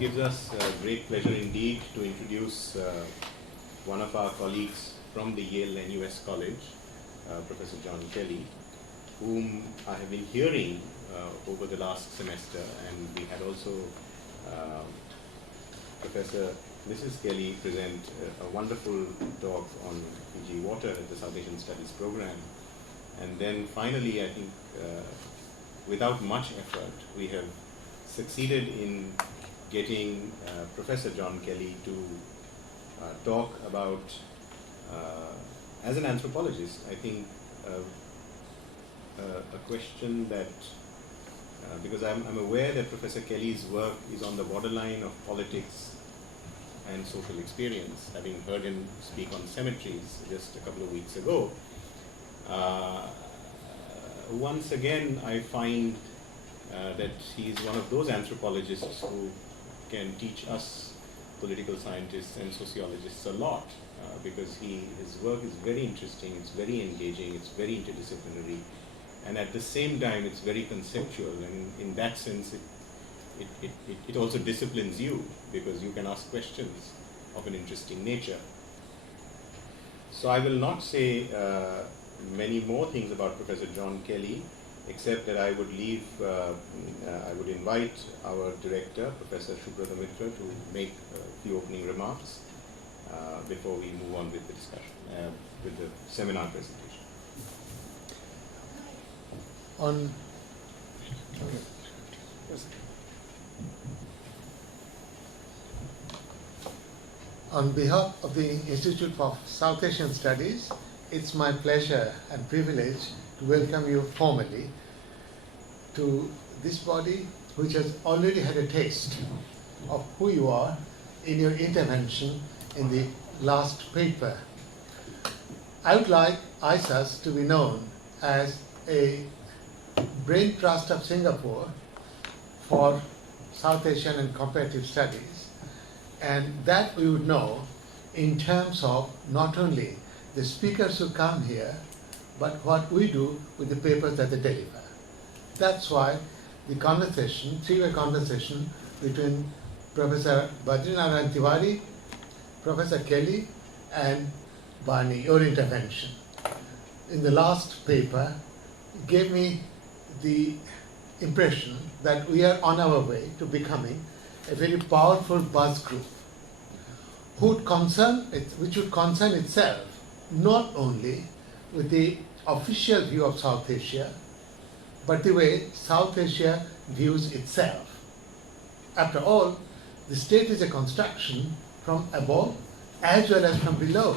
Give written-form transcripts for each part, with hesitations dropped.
gives us great pleasure indeed to introduce one of our colleagues from the Yale NUS College, Professor John Kelly, whom I have been hearing over the last semester, and we had also Professor Mrs. Kelly present a wonderful talk on Fiji water at the South Asian Studies program. And then finally, I think, without much effort, we have succeeded in getting Professor John Kelly to talk about, as an anthropologist, I think a question that, because I'm aware that Professor Kelly's work is on the borderline of politics and social experience, having heard him speak on cemeteries just a couple of weeks ago. Once again, I find that he's one of those anthropologists who can teach us political scientists and sociologists a lot, because his work is very interesting, it's very engaging, it's very interdisciplinary, and at the same time it's very conceptual, and in that sense it also disciplines you, because you can ask questions of an interesting nature. So I will not say many more things about Professor John Kelly, except that I would I would invite our director, Professor Shubrata Mitra, to make a few opening remarks before we move on with the discussion, with the seminar presentation. On behalf of the Institute for South Asian Studies, it's my pleasure and privilege to welcome you formally to this body, which has already had a taste of who you are in your intervention in the last paper. I would like ISAS to be known as a brain trust of Singapore for South Asian and comparative studies, and that we would know in terms of not only the speakers who come here, but what we do with the papers that they deliver. That's why the conversation, three-way conversation between Professor Badrinarayan Tiwari, Professor Kelly, and Barney, your intervention in the last paper gave me the impression that we are on our way to becoming a very powerful buzz group which would concern itself not only with the official view of South Asia, but the way South Asia views itself. After all, the state is a construction from above as well as from below.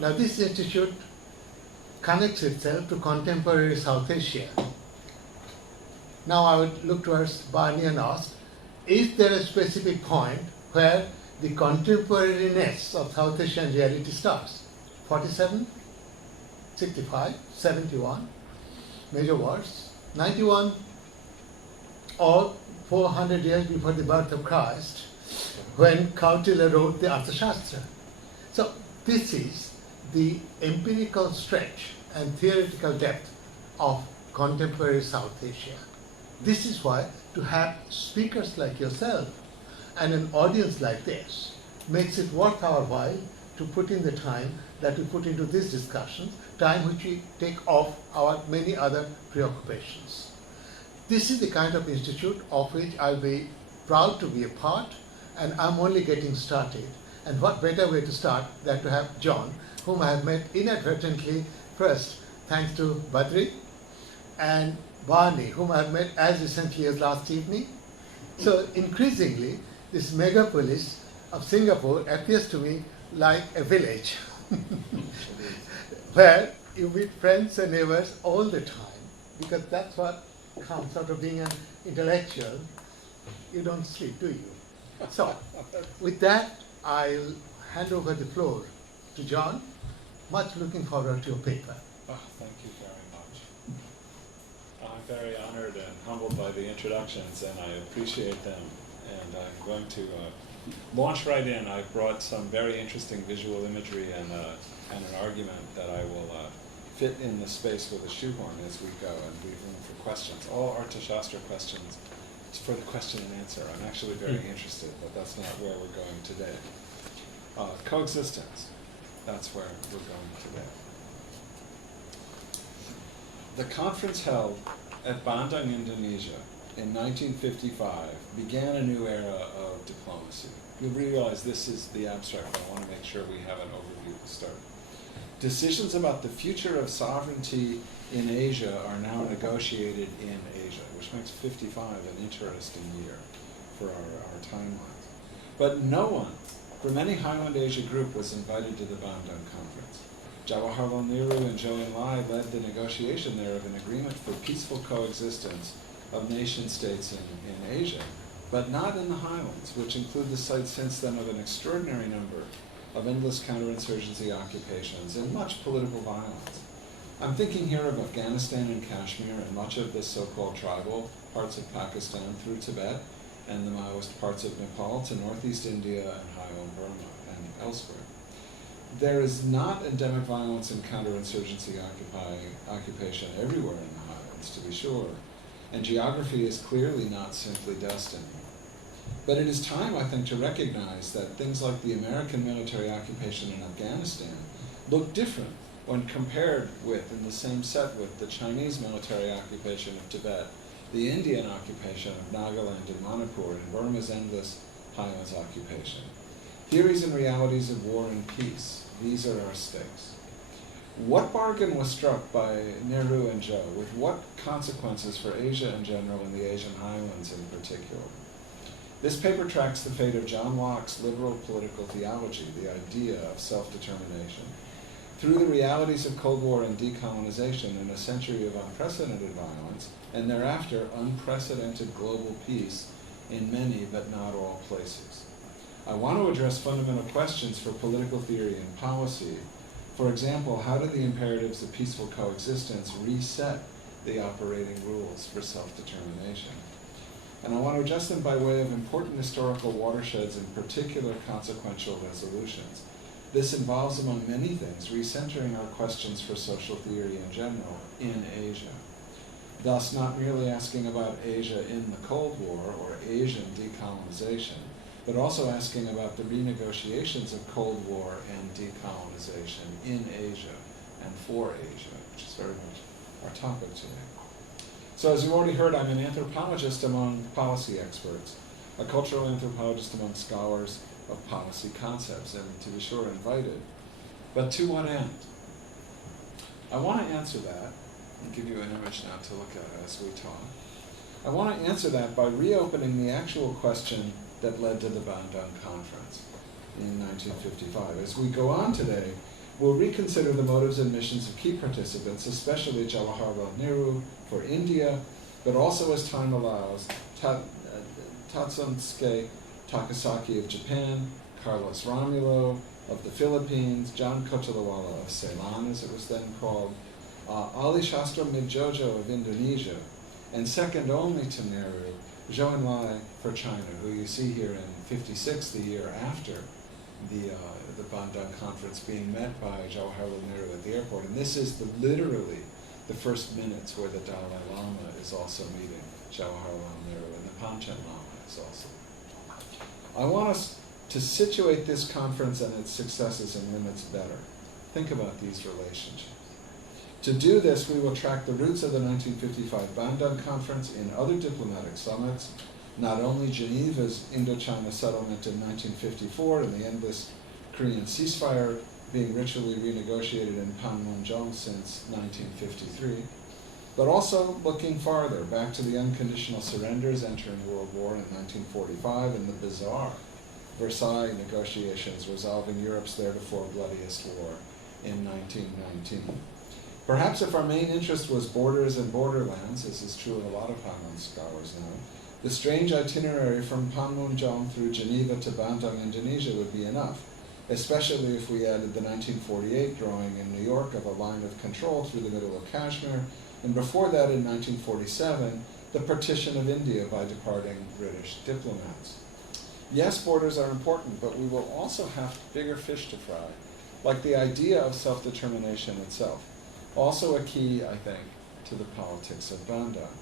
Now this institute connects itself to contemporary South Asia. Now I would look towards Barney and ask, is there a specific point where the contemporariness of South Asian reality starts? 47, 65, 71, major wars, 91, or 400 years before the birth of Christ, when Kautilya wrote the Arthashastra. So this is the empirical stretch and theoretical depth of contemporary South Asia. This is why to have speakers like yourself and an audience like this makes it worth our while to put in the time that we put into this discussion, time which we take off our many other preoccupations. This is the kind of institute of which I'll be proud to be a part, and I'm only getting started. And what better way to start than to have John, whom I have met inadvertently first, thanks to Badri, and Barney, whom I have met as recently as last evening. So increasingly, this megapolis of Singapore appears to me like a village where you meet friends and neighbors all the time, because that's what comes out of being an intellectual. You don't sleep, do you? So with that, I'll hand over the floor to John. Much looking forward to your paper. Oh, thank you very much. I'm very honored and humbled by the introductions, and I appreciate them. And I'm going to launch right in. I've brought some very interesting visual imagery and an argument that I will fit in the space with a shoehorn as we go and leave room for questions. All Arthashastra questions for the question and answer. I'm actually very interested, but that's not where we're going today. Coexistence, that's where we're going today. The conference held at Bandung, Indonesia in 1955 began a new era of diplomacy. You'll realize this is the abstract, but I want to make sure we have an overview to start. Decisions about the future of sovereignty in Asia are now negotiated in Asia, which makes 55 an interesting year for our timelines. But no one from any Highland Asia group was invited to the Bandung conference. Jawaharlal Nehru and Zhou Enlai led the negotiation there of an agreement for peaceful coexistence of nation states in Asia, but not in the Highlands, which include the site since then of an extraordinary number of endless counterinsurgency occupations and much political violence. I'm thinking here of Afghanistan and Kashmir and much of the so-called tribal parts of Pakistan through Tibet and the Maoist parts of Nepal to northeast India and Highland Burma and elsewhere. There is not endemic violence and counterinsurgency occupation everywhere in the Highlands, to be sure, and geography is clearly not simply destiny. But it is time, I think, to recognize that things like the American military occupation in Afghanistan look different when compared with, in the same set with, the Chinese military occupation of Tibet, the Indian occupation of Nagaland and Manipur, and Burma's endless Highlands occupation. Theories and realities of war and peace, these are our stakes. What bargain was struck by Nehru and Zhou, with what consequences for Asia in general and the Asian Highlands in particular? This paper tracks the fate of John Locke's liberal political theology, the idea of self-determination, through the realities of Cold War and decolonization in a century of unprecedented violence, and thereafter unprecedented global peace in many but not all places. I want to address fundamental questions for political theory and policy. For example, how do the imperatives of peaceful coexistence reset the operating rules for self-determination? And I want to address them by way of important historical watersheds and particular consequential resolutions. This involves, among many things, recentering our questions for social theory in general in Asia. Thus, not merely asking about Asia in the Cold War or Asian decolonization, but also asking about the renegotiations of Cold War and decolonization in Asia and for Asia, which is very much our topic today. So as you've already heard, I'm an anthropologist among policy experts, a cultural anthropologist among scholars of policy concepts, and to be sure invited. But to what end? I want to answer that, and give you an image now to look at as we talk. I want to answer that by reopening the actual question that led to the Bandung Conference in 1955. As we go on today, we'll reconsider the motives and missions of key participants, especially Jawaharlal Nehru for India, but also, as time allows, Tatsunosuke Takasaki of Japan, Carlos Romulo of the Philippines, John Kotelawala of Ceylon, as it was then called, Ali Shastro Midjojo of Indonesia, and second only to Nehru, Zhou Enlai for China, who you see here in '56, the year after the Bandung Conference, being met by Jawaharlal Nehru at the airport. And this is literally the first minutes where the Dalai Lama is also meeting Jawaharlal Nehru, and the Panchen Lama is also. I want us to situate this conference and its successes and limits better. Think about these relationships. To do this, we will track the roots of the 1955 Bandung Conference in other diplomatic summits, not only Geneva's Indochina settlement in 1954 and the endless Korean ceasefire being ritually renegotiated in Panmunjom since 1953, but also looking farther, back to the unconditional surrenders entering World War in 1945 and the bizarre Versailles negotiations resolving Europe's theretofore bloodiest war in 1919. Perhaps if our main interest was borders and borderlands, as is true of a lot of Highland scholars now, the strange itinerary from Panmunjom through Geneva to Bandung, Indonesia would be enough, especially if we added the 1948 drawing in New York of a line of control through the middle of Kashmir, and before that in 1947, the partition of India by departing British diplomats. Yes, borders are important, but we will also have bigger fish to fry, like the idea of self-determination itself. Also a key, I think, to the politics of Bandung.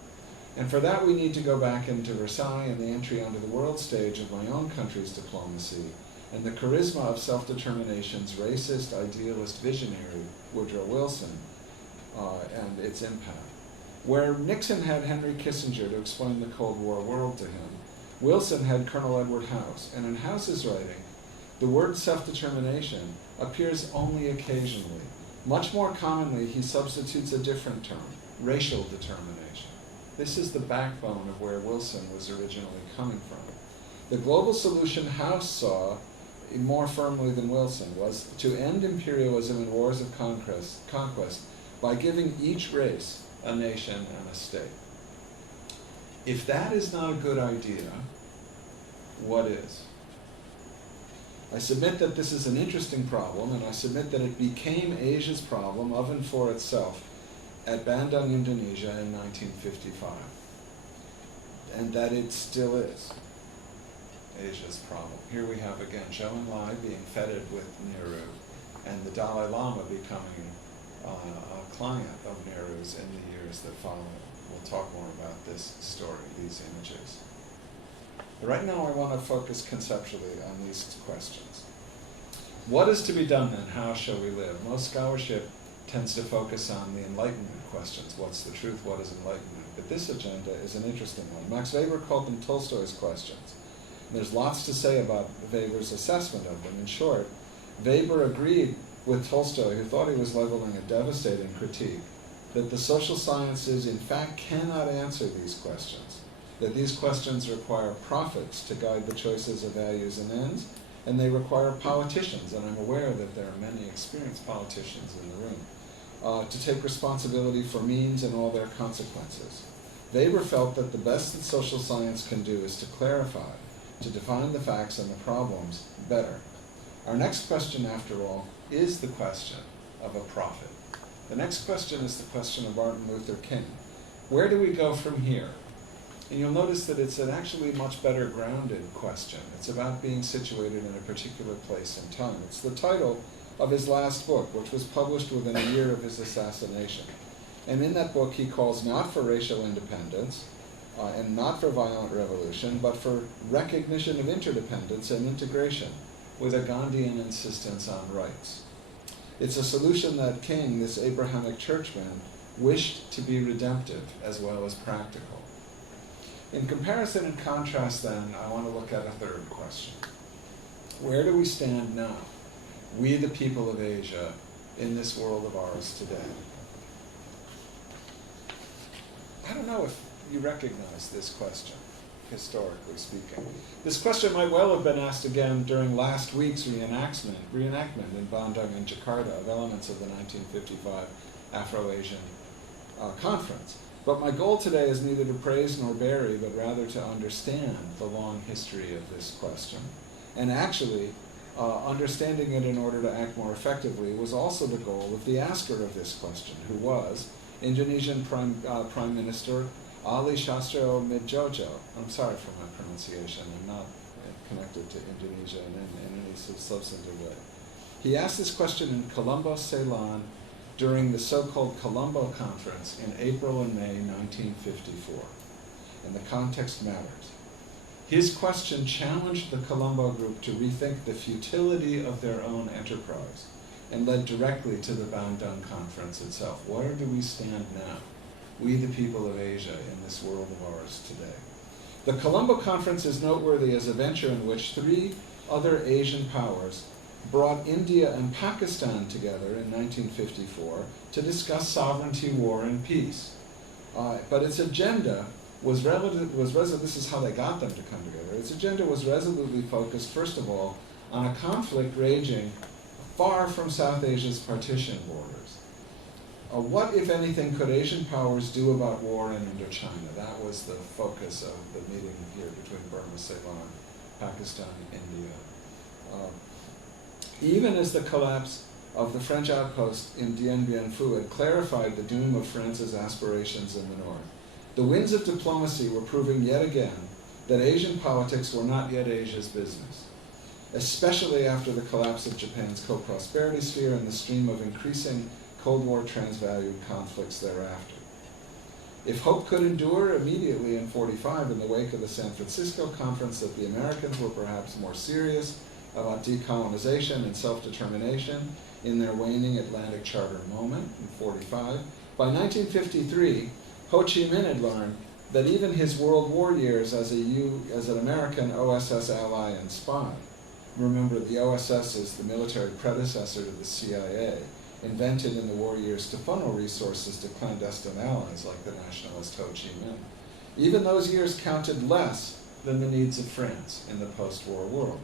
And for that we need to go back into Versailles and the entry onto the world stage of my own country's diplomacy and the charisma of self-determination's racist, idealist visionary, Woodrow Wilson, and its impact. Where Nixon had Henry Kissinger to explain the Cold War world to him, Wilson had Colonel Edward House, and in House's writing, the word self-determination appears only occasionally. Much more commonly, he substitutes a different term, racial determination. This is the backbone of where Wilson was originally coming from. The global solution House saw more firmly than Wilson was to end imperialism and wars of conquest by giving each race a nation and a state. If that is not a good idea, what is? I submit that this is an interesting problem, and I submit that it became Asia's problem of and for itself at Bandung, Indonesia in 1955, and that it still is Asia's problem. Here we have again Zhou Enlai being feted with Nehru, and the Dalai Lama becoming a client of Nehru's in the years that follow. We'll talk more about this story, these images. But right now I want to focus conceptually on these questions. What is to be done then? How shall we live? Most scholarship tends to focus on the Enlightenment questions. What's the truth? What is enlightenment? But this agenda is an interesting one. Max Weber called them Tolstoy's questions. And there's lots to say about Weber's assessment of them. In short, Weber agreed with Tolstoy, who thought he was leveling a devastating critique, that the social sciences in fact cannot answer these questions, that these questions require prophets to guide the choices of values and ends, and they require politicians, and I'm aware that there are many experienced politicians in the room, to take responsibility for means and all their consequences. Weber felt that the best that social science can do is to clarify, to define the facts and the problems better. Our next question, after all, is the question of a prophet. The next question is the question of Martin Luther King. Where do we go from here? And you'll notice that it's an actually much better grounded question. It's about being situated in a particular place and time. It's the title of his last book, which was published within a year of his assassination. And in that book, he calls not for racial independence and not for violent revolution, but for recognition of interdependence and integration with a Gandhian insistence on rights. It's a solution that King, this Abrahamic churchman, wished to be redemptive as well as practical. In comparison and contrast, then, I want to look at a third question. Where do we stand now, we the people of Asia, in this world of ours today? I don't know if you recognize this question, historically speaking. This question might well have been asked again during last week's reenactment in Bandung and Jakarta of elements of the 1955 Afro-Asian conference. But my goal today is neither to praise nor bury, but rather to understand the long history of this question. And actually, understanding it in order to act more effectively was also the goal of the asker of this question, who was Indonesian Prime Minister Ali Shastro Midjojo. I'm sorry for my pronunciation. I'm not connected to Indonesia in any substantive way. He asked this question in Colombo, Ceylon, during the so-called Colombo Conference in April and May 1954. And the context matters. His question challenged the Colombo group to rethink the futility of their own enterprise and led directly to the Bandung Conference itself. Where do we stand now, we the people of Asia, in this world of ours today? The Colombo Conference is noteworthy as a venture in which three other Asian powers brought India and Pakistan together in 1954 to discuss sovereignty, war, and peace. But its agenda was this is how they got them to come together. Its agenda was resolutely focused, first of all, on a conflict raging far from South Asia's partition borders. What, if anything, could Asian powers do about war in Indochina? That was the focus of the meeting here between Burma, Ceylon, Pakistan, and India. Even as the collapse of the French outpost in Dien Bien Phu had clarified the doom of France's aspirations in the north, the winds of diplomacy were proving yet again that Asian politics were not yet Asia's business, especially after the collapse of Japan's co-prosperity sphere and the stream of increasing Cold War transvalued conflicts thereafter. If hope could endure, immediately in 45, in the wake of the San Francisco conference, that the Americans were perhaps more serious about decolonization and self-determination in their waning Atlantic Charter moment in 45. By 1953, Ho Chi Minh had learned that even his World War years as an American OSS ally and spy, remember the OSS is the military predecessor to the CIA, invented in the war years to funnel resources to clandestine allies like the nationalist Ho Chi Minh. Even those years counted less than the needs of France in the post-war world.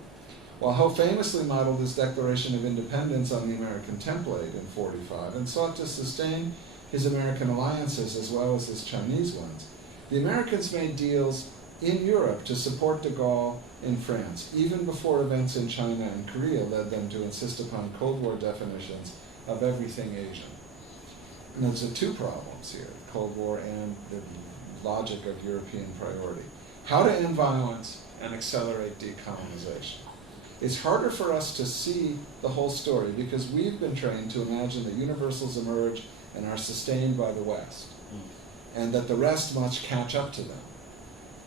While Ho famously modeled his Declaration of Independence on the American template in 45 and sought to sustain his American alliances as well as his Chinese ones, the Americans made deals in Europe to support de Gaulle in France, even before events in China and Korea led them to insist upon Cold War definitions of everything Asian. And there's two problems here, the Cold War and the logic of European priority. How to end violence and accelerate decolonization. It's harder for us to see the whole story because we've been trained to imagine that universals emerge and are sustained by the West, and that the rest must catch up to them,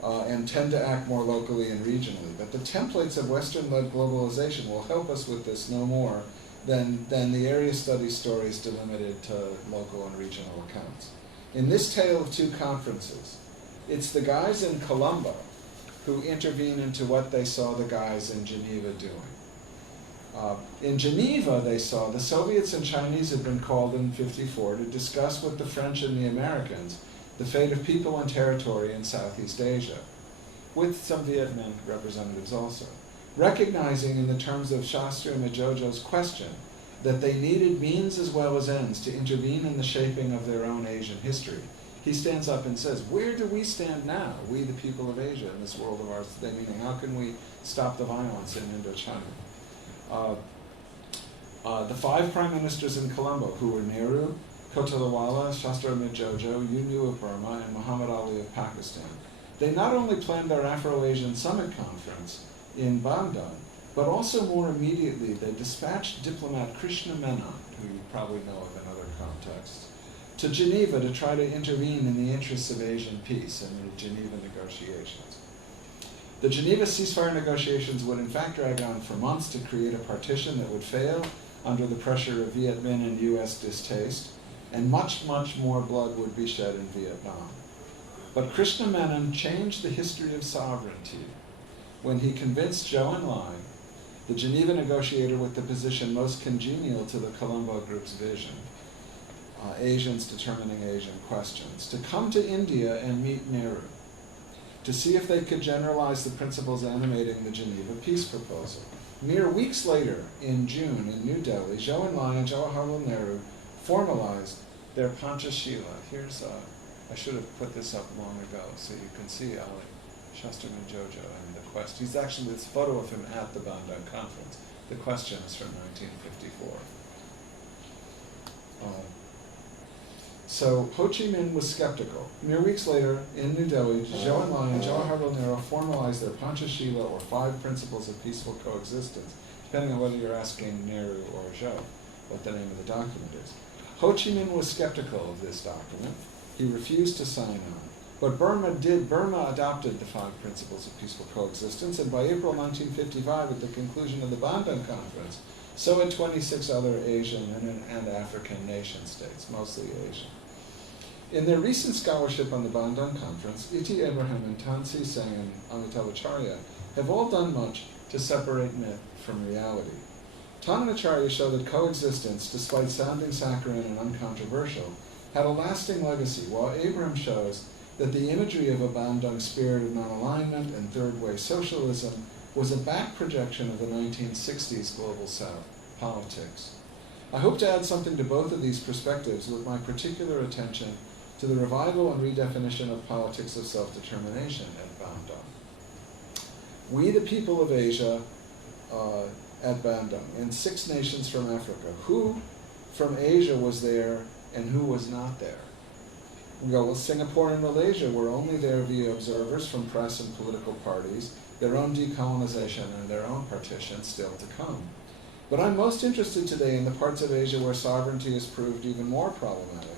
and tend to act more locally and regionally. But the templates of Western-led globalization will help us with this no more than the area study stories delimited to local and regional accounts. In this tale of two conferences, it's the guys in Colombo who intervene into what they saw the guys in Geneva doing. In Geneva, they saw the Soviets and Chinese had been called in 54 to discuss with the French and the Americans the fate of people and territory in Southeast Asia, with some Viet Minh representatives also. Recognizing in the terms of Shastri Mijojo's question that they needed means as well as ends to intervene in the shaping of their own Asian history, he stands up and says, where do we stand now, we the people of Asia, in this world of ours today? Meaning, how can we stop the violence in Indochina? The five prime ministers in Colombo, who were Nehru, Kotelawala, Shastra Mijojo, U Nu of Burma, and Muhammad Ali of Pakistan, they not only planned their Afro-Asian Summit Conference in Bandung, but also more immediately they dispatched diplomat Krishna Menon, who you probably know of in other contexts, to Geneva to try to intervene in the interests of Asian peace in the Geneva negotiations. The Geneva ceasefire negotiations would in fact drag on for months to create a partition that would fail under the pressure of Viet Minh and US distaste, and much, much more blood would be shed in Vietnam. But Krishna Menon changed the history of sovereignty when he convinced Zhou Enlai, the Geneva negotiator with the position most congenial to the Colombo Group's vision, Asians determining Asian questions, to come to India and meet Nehru, to see if they could generalize the principles animating the Geneva peace proposal. Mere weeks later, in June, in New Delhi, Zhou Enlai and Jawaharlal Nehru formalized their Panchashila. Here's, I should have put this up long ago so you can see Ali Shastri Mijojo and the question. He's actually, this photo of him at the Bandung conference. The question is from 1954. So Ho Chi Minh was skeptical. Mere weeks later, in New Delhi, Zhou Enlai and Jawaharlal Nehru formalized their Panchashila, or 5 principles of peaceful coexistence, depending on whether you're asking Nehru or Zhou what the name of the document is. Ho Chi Minh was skeptical of this document. He refused to sign on. But Burma adopted the 5 principles of peaceful coexistence, and by April 1955, at the conclusion of the Bandung Conference, so had 26 other Asian and African nation states, mostly Asian. In their recent scholarship on the Bandung Conference, Iti Abraham and Tansi Singh and Amitabhacharya have all done much to separate myth from reality. Tan and Acharya show that coexistence, despite sounding saccharine and uncontroversial, had a lasting legacy, while Abraham shows that the imagery of a Bandung spirit of non-alignment and third-way socialism was a back projection of the 1960s Global South politics. I hope to add something to both of these perspectives with my particular attention to the revival and redefinition of politics of self-determination at Bandung. We, the people of Asia, at Bandung, and 6 nations from Africa, who from Asia was there and who was not there? We go, well, Singapore and Malaysia were only there via observers from press and political parties, their own decolonization and their own partition still to come. But I'm most interested today in the parts of Asia where sovereignty has proved even more problematic,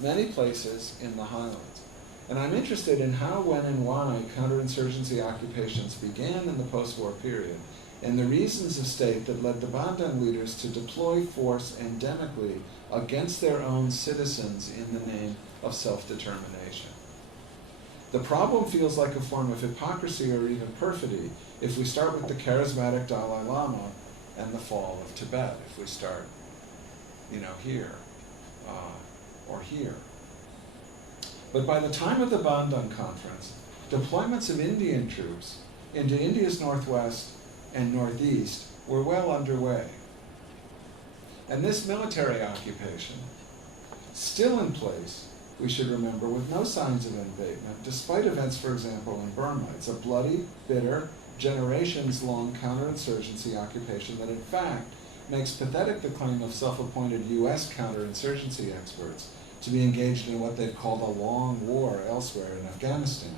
many places in the highlands. And I'm interested in how, when, and why counterinsurgency occupations began in the post-war period, and the reasons of state that led the Bandung leaders to deploy force endemically against their own citizens in the name of self-determination. The problem feels like a form of hypocrisy or even perfidy if we start with the charismatic Dalai Lama and the fall of Tibet, if we start, here or here. But by the time of the Bandung Conference, deployments of Indian troops into India's northwest and northeast were well underway. And this military occupation, still in place, we should remember, with no signs of invasion, despite events, for example, in Burma. It's a bloody, bitter, generations-long counterinsurgency occupation that in fact makes pathetic the claim of self-appointed US counterinsurgency experts to be engaged in what they've called a long war elsewhere in Afghanistan,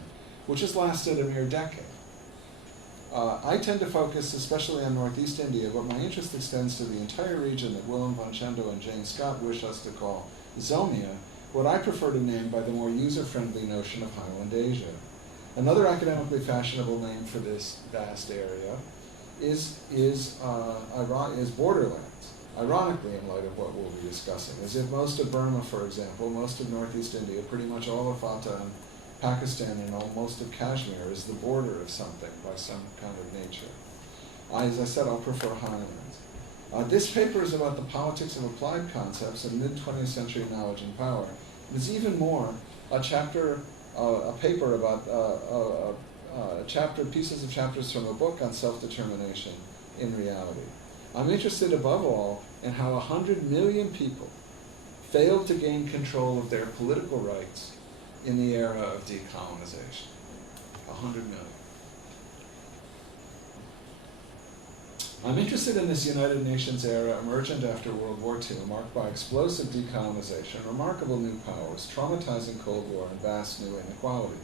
which has lasted a mere decade. I tend to focus especially on Northeast India, but my interest extends to the entire region that Willem von Chendo and Jane Scott wish us to call Zomia, what I prefer to name by the more user-friendly notion of Highland Asia. Another academically fashionable name for this vast area is borderlands, ironically in light of what we'll be discussing, as if most of Burma, for example, most of Northeast India, pretty much all of Fatah and Pakistan and most of Kashmir is the border of something by some kind of nature. As I said, I'll prefer highlands. This paper is about the politics of applied concepts in mid-20th century knowledge and power. It's even more a paper about pieces of chapters from a book on self-determination in reality. I'm interested above all in how 100 million people failed to gain control of their political rights in the era of decolonization. 100 million. I'm interested in this United Nations era emergent after World War II, marked by explosive decolonization, remarkable new powers, traumatizing Cold War, and vast new inequality.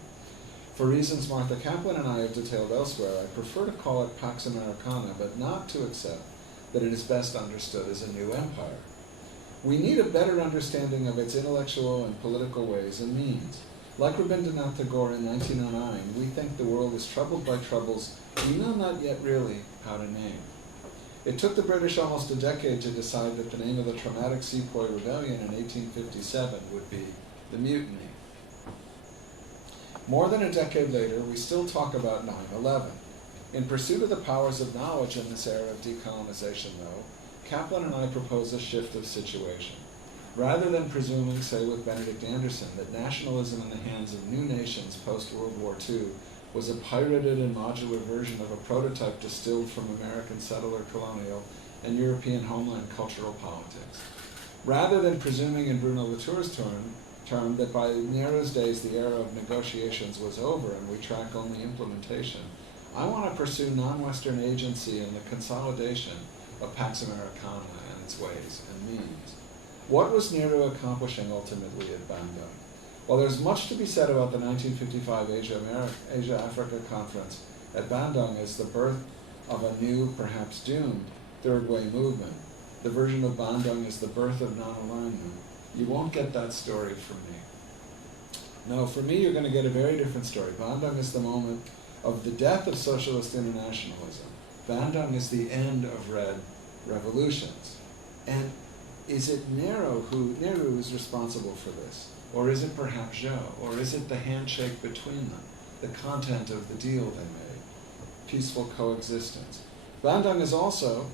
For reasons Martha Kaplan and I have detailed elsewhere, I prefer to call it Pax Americana, but not to accept that it is best understood as a new empire. We need a better understanding of its intellectual and political ways and means. Like Rabindranath Tagore in 1909, we think the world is troubled by troubles we know not yet really how to name. It took the British almost a decade to decide that the name of the traumatic Sepoy Rebellion in 1857 would be the Mutiny. More than a decade later, we still talk about 9/11. In pursuit of the powers of knowledge in this era of decolonization, though, Kaplan and I propose a shift of situation. Rather than presuming, say with Benedict Anderson, that nationalism in the hands of new nations post-World War II was a pirated and modular version of a prototype distilled from American settler colonial and European homeland cultural politics. Rather than presuming in Bruno Latour's term that by Nero's days the era of negotiations was over and we track only implementation, I want to pursue non-Western agency and the consolidation of Pax Americana and its ways and means. What was Nero accomplishing ultimately at Bandung? While there's much to be said about the 1955 Asia-Africa Conference at Bandung as the birth of a new, perhaps doomed, third way movement, the version of Bandung is the birth of non-alignment, you won't get that story from me. No, for me you're going to get a very different story. Bandung is the moment of the death of socialist internationalism. Bandung is the end of red revolutions. And is it Nehru who is responsible for this? Or is it perhaps Zhou? Or is it the handshake between them, the content of the deal they made, peaceful coexistence? Bandung is also,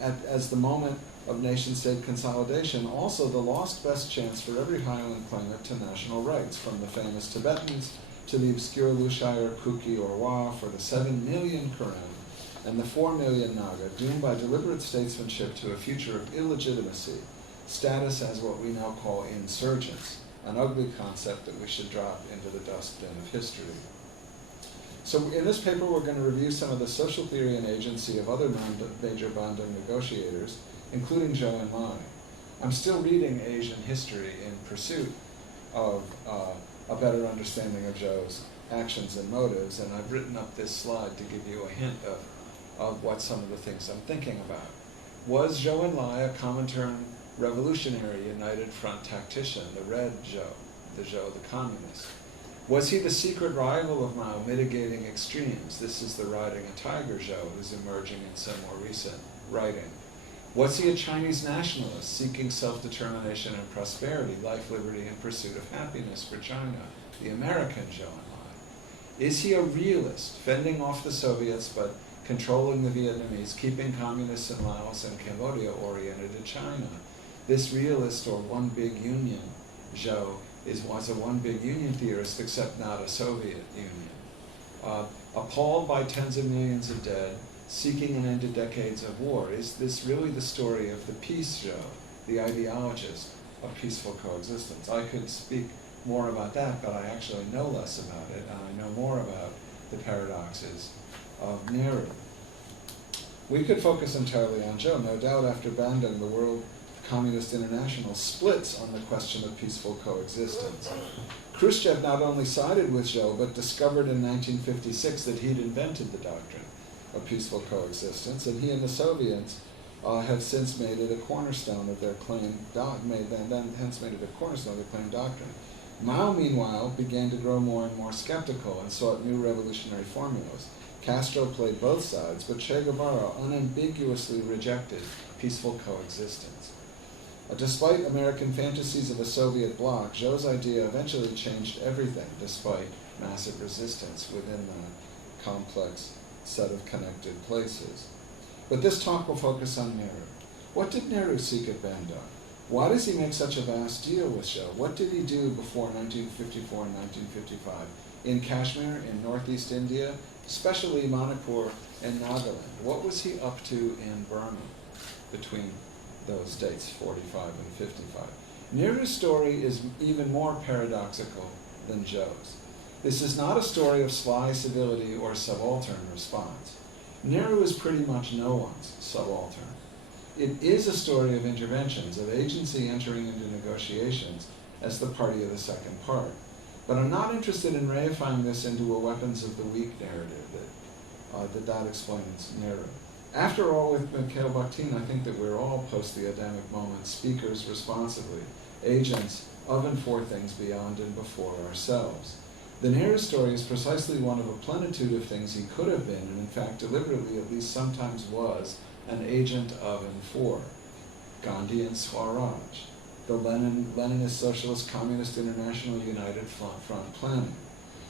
as the moment of nation-state consolidation, also the lost best chance for every highland claimant to national rights, from the famous Tibetans to the obscure Lushire, Kuki, or Wa, for the 7 million Karen and the 4 million Naga, doomed by deliberate statesmanship to a future of illegitimacy, status as what we now call insurgents, an ugly concept that we should drop into the dustbin of history. So in this paper, we're going to review some of the social theory and agency of other major Bandung negotiators, including Zhou Enlai. I'm still reading Asian history in pursuit of a better understanding of Zhou's actions and motives, and I've written up this slide to give you a hint of what some of the things I'm thinking about. Was Zhou Enlai a Comintern revolutionary United Front tactician, the Red Zhou, the communist? Was he the secret rival of Mao, mitigating extremes? This is the riding a tiger Zhou who's emerging in some more recent writing. Was he a Chinese nationalist seeking self-determination and prosperity, life, liberty, and pursuit of happiness for China, the American Zhou Enlai? Is he a realist, fending off the Soviets but controlling the Vietnamese, keeping communists in Laos and Cambodia oriented to China? This realist, or one big union Zhou, was a one big union theorist, except not a Soviet union. Appalled by tens of millions of dead, seeking an end to decades of war. Is this really the story of the peace Zhou, the ideologist of peaceful coexistence? I could speak more about that, but I actually know less about it, and I know more about the paradoxes of Nehru. We could focus entirely on Zhou. No doubt after Bandung, the World Communist International splits on the question of peaceful coexistence. Khrushchev not only sided with Zhou, but discovered in 1956 that he'd invented the doctrine of peaceful coexistence, and he and the Soviets have since made it a cornerstone of their claim, hence made it a cornerstone of their claim doctrine. Mao, meanwhile, began to grow more and more skeptical and sought new revolutionary formulas. Castro played both sides, but Che Guevara unambiguously rejected peaceful coexistence. Despite American fantasies of a Soviet bloc, Zhou's idea eventually changed everything, despite massive resistance within the complex set of connected places. But this talk will focus on Nehru. What did Nehru seek at Bandung? Why does he make such a vast deal with Zhou? What did he do before 1954 and 1955 in Kashmir, in northeast India, especially Manipur and Nagaland? What was he up to in Burma between those dates, 45 and 55? Nehru's story is even more paradoxical than Zhou's. This is not a story of sly civility or subaltern response. Nehru is pretty much no one's subaltern. It is a story of interventions, of agency entering into negotiations as the party of the second part. But I'm not interested in reifying this into a weapons of the weak narrative that explains Nehru. After all, with Mikhail Bakhtin, I think that we're all post the Adamic moment speakers responsibly, agents of and for things beyond and before ourselves. The Nehru story is precisely one of a plenitude of things he could have been, and in fact deliberately at least sometimes was, an agent of and for. Gandhian Swaraj, the Leninist Socialist Communist International United Front planning,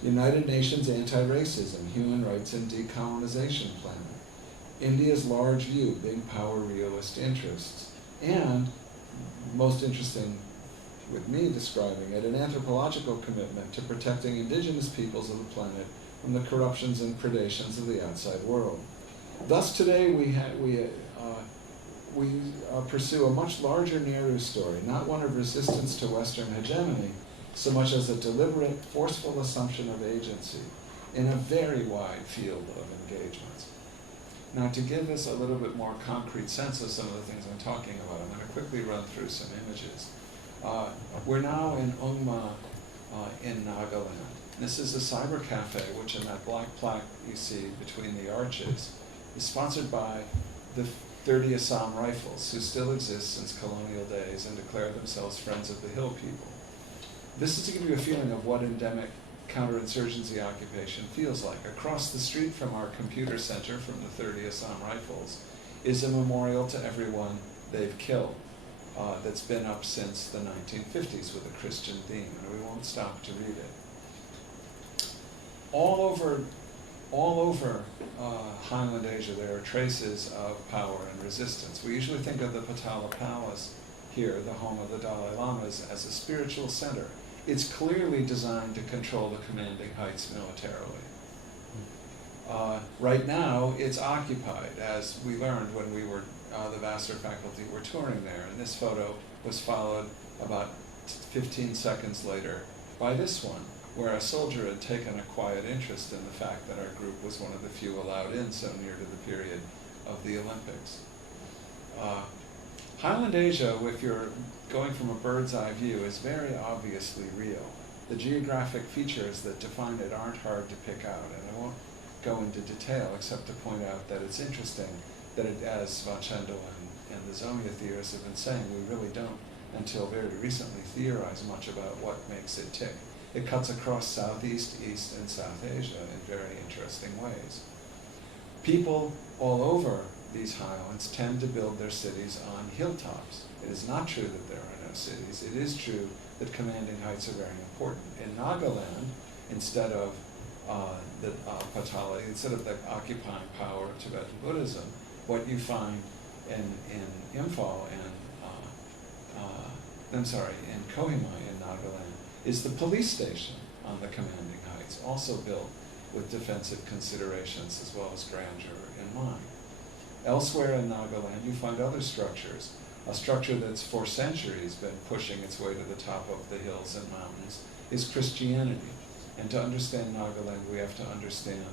United Nations anti-racism, human rights and decolonization planning, India's large view, big power realist interests, and, most interesting with me describing it, an anthropological commitment to protecting indigenous peoples of the planet from the corruptions and predations of the outside world. Thus today we pursue a much larger Nehru story, not one of resistance to Western hegemony, so much as a deliberate, forceful assumption of agency in a very wide field of engagements. Now, to give us a little bit more concrete sense of some of the things I'm talking about, I'm going to quickly run through some images. We're now in Ungma in Nagaland. This is a cyber cafe, which in that black plaque you see between the arches is sponsored by the 30 Assam Rifles, who still exist since colonial days and declare themselves Friends of the Hill People. This is to give you a feeling of what endemic counterinsurgency occupation feels like. Across the street from our computer center, from the 30 Assam Rifles, is a memorial to everyone they've killed that's been up since the 1950s with a Christian theme, and we won't stop to read it. All over Highland Asia, there are traces of power and resistance. We usually think of the Potala Palace here, the home of the Dalai Lamas, as a spiritual center. It's clearly designed to control the commanding heights militarily. Right now, it's occupied, as we learned when we were, the Vassar faculty were touring there, and this photo was followed about 15 seconds later by this one, where a soldier had taken a quiet interest in the fact that our group was one of the few allowed in so near to the period of the Olympics. Highland Asia, if you're going from a bird's eye view, is very obviously real. The geographic features that define it aren't hard to pick out, and I won't go into detail except to point out that it's interesting that it, as Vacendo and the Zomia theorists have been saying, we really don't, until very recently, theorize much about what makes it tick. It cuts across Southeast, East, and South Asia in very interesting ways. People all over these highlands tend to build their cities on hilltops. It is not true that there are no cities. It is true that commanding heights are very important. In Nagaland, instead of Patala, instead of the occupying power of Tibetan Buddhism, what you find in Imphal and in Kohima in Nagaland is the police station on the commanding heights, also built with defensive considerations as well as grandeur in mind. Elsewhere in Nagaland, you find other structures. A structure that's for centuries been pushing its way to the top of the hills and mountains is Christianity. And to understand Nagaland, we have to understand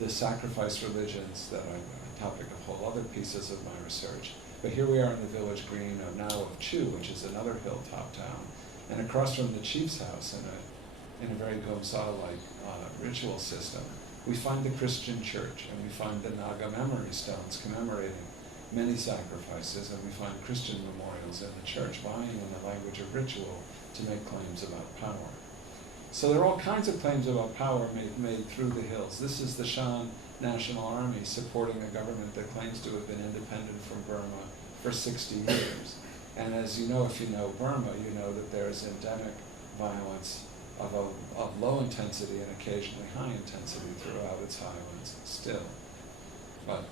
the sacrifice religions that are a topic of whole other pieces of my research. But here we are in the village green of now of Chu, which is another hilltop town. And across from the chief's house, in a very Gomsa-like ritual system, we find the Christian church, and we find the Naga memory stones commemorating many sacrifices, and we find Christian memorials in the church, vying in the language of ritual to make claims about power. So there are all kinds of claims about power made through the hills. This is the Shan National Army supporting a government that claims to have been independent from Burma for 60 years. And as you know, if you know Burma, you know that there is endemic violence of low intensity and occasionally high intensity throughout its highlands still. But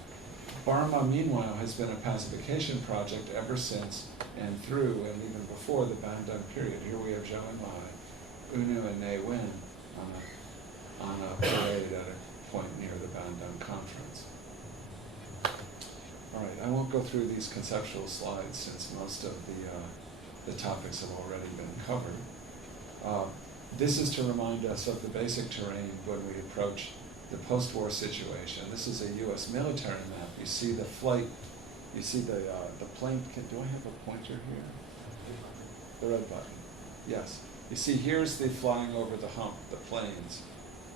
Burma, meanwhile, has been a pacification project ever since and through and even before the Bandung period. Here we have Zhou Enlai, Unu, and Ne Win on a parade at a point near the Bandung conference. All right, I won't go through these conceptual slides since most of the topics have already been covered. This is to remind us of the basic terrain when we approach the post-war situation. This is a U.S. military map. You see the flight, you see the plane. Do I have a pointer here? The red button. Yes. You see, here's the flying over the hump, the planes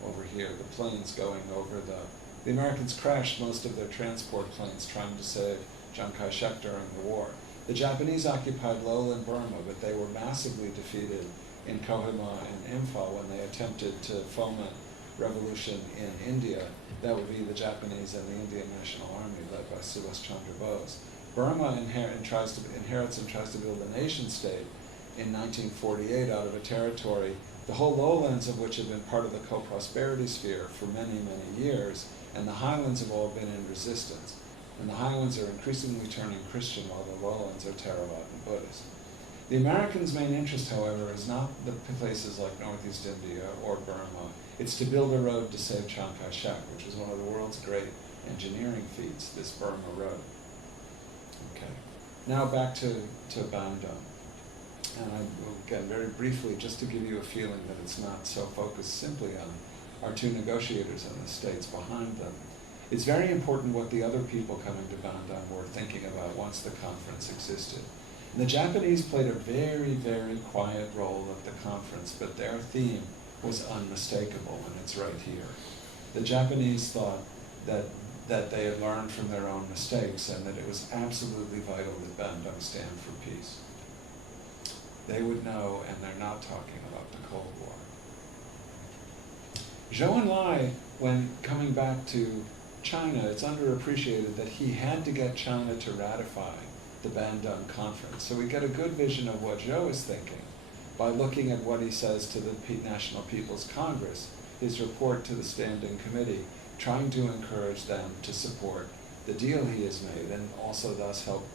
over here, the planes going over the Americans crashed most of their transport planes trying to save Chiang Kai-shek during the war. The Japanese occupied lowland Burma, but they were massively defeated in Kohima and Imphal when they attempted to foment revolution in India. That would be the Japanese and the Indian National Army led by Subhas Chandra Bose. Burma inherits and tries to build a nation state in 1948 out of a territory, the whole lowlands of which have been part of the co-prosperity sphere for many, many years, and the highlands have all been in resistance. And the highlands are increasingly turning Christian while the lowlands are Theravada Buddhist. The Americans' main interest, however, is not the places like Northeast India or Burma. It's to build a road to save Chiang Kai-shek, which is one of the world's great engineering feats, this Burma road. Okay. Now back to Bandung. And I will, again, very briefly, just to give you a feeling that it's not so focused simply on our two negotiators and the states behind them. It's very important what the other people coming to Bandung were thinking about once the conference existed. And the Japanese played a very, very quiet role at the conference, but their theme was unmistakable, and it's right here. The Japanese thought that they had learned from their own mistakes and that it was absolutely vital that Bandung stand for peace. They would know, and they're not talking about the Cold War. Zhou Enlai, when coming back to China, it's underappreciated that he had to get China to ratify the Bandung Conference. So we get a good vision of what Zhou is thinking by looking at what he says to the National People's Congress, his report to the Standing Committee, trying to encourage them to support the deal he has made and also thus help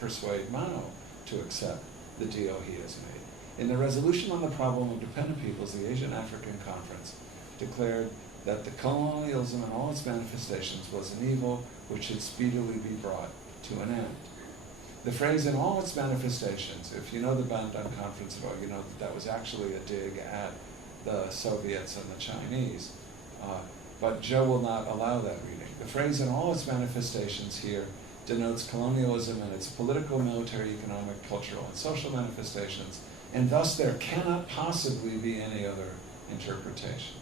persuade Mao to accept the deal he has made. In the resolution on the problem of dependent peoples, the Asian African Conference declared that the colonialism in all its manifestations was an evil which should speedily be brought to an end. The phrase "in all its manifestations," if you know the Bandung Conference at all, you know that was actually a dig at the Soviets and the Chinese. But Zhou will not allow that reading. The phrase "in all its manifestations" here denotes colonialism and its political, military, economic, cultural, and social manifestations, and thus there cannot possibly be any other interpretation.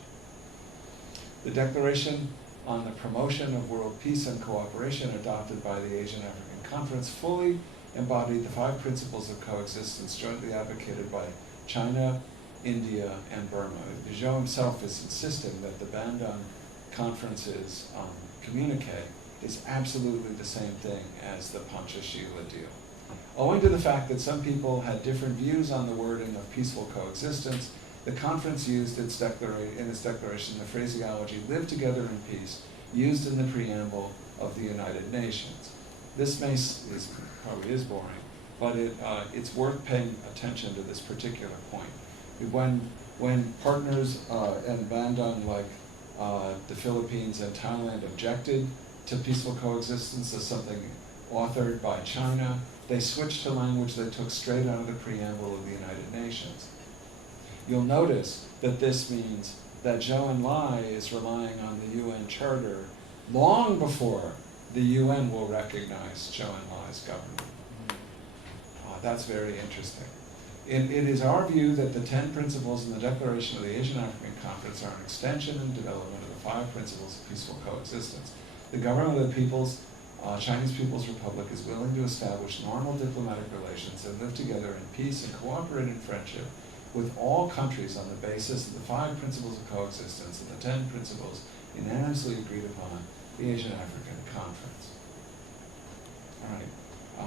The Declaration on the Promotion of World Peace and Cooperation adopted by the Asian African Conference fully embodied the 5 principles of coexistence jointly advocated by China, India, and Burma. Zhou himself is insisting that the Bandung Conference's communique is absolutely the same thing as the Panchashila deal. Owing to the fact that some people had different views on the wording of peaceful coexistence, the conference used in its declaration the phraseology "live together in peace," used in the preamble of the United Nations. This probably is boring, but it's worth paying attention to this particular point. When partners in Bandung like the Philippines and Thailand objected to peaceful coexistence as something authored by China, they switched to language they took straight out of the preamble of the United Nations. You'll notice that this means that Zhou Enlai is relying on the UN Charter long before the UN will recognize Zhou Enlai's government. That's very interesting. It is our view that the 10 principles in the Declaration of the Asian African Conference are an extension and development of the 5 principles of peaceful coexistence. The government of the Chinese People's Republic is willing to establish normal diplomatic relations and live together in peace and cooperate in friendship with all countries on the basis of the 5 principles of coexistence and the 10 principles unanimously agreed upon the Asian African Conference. All right.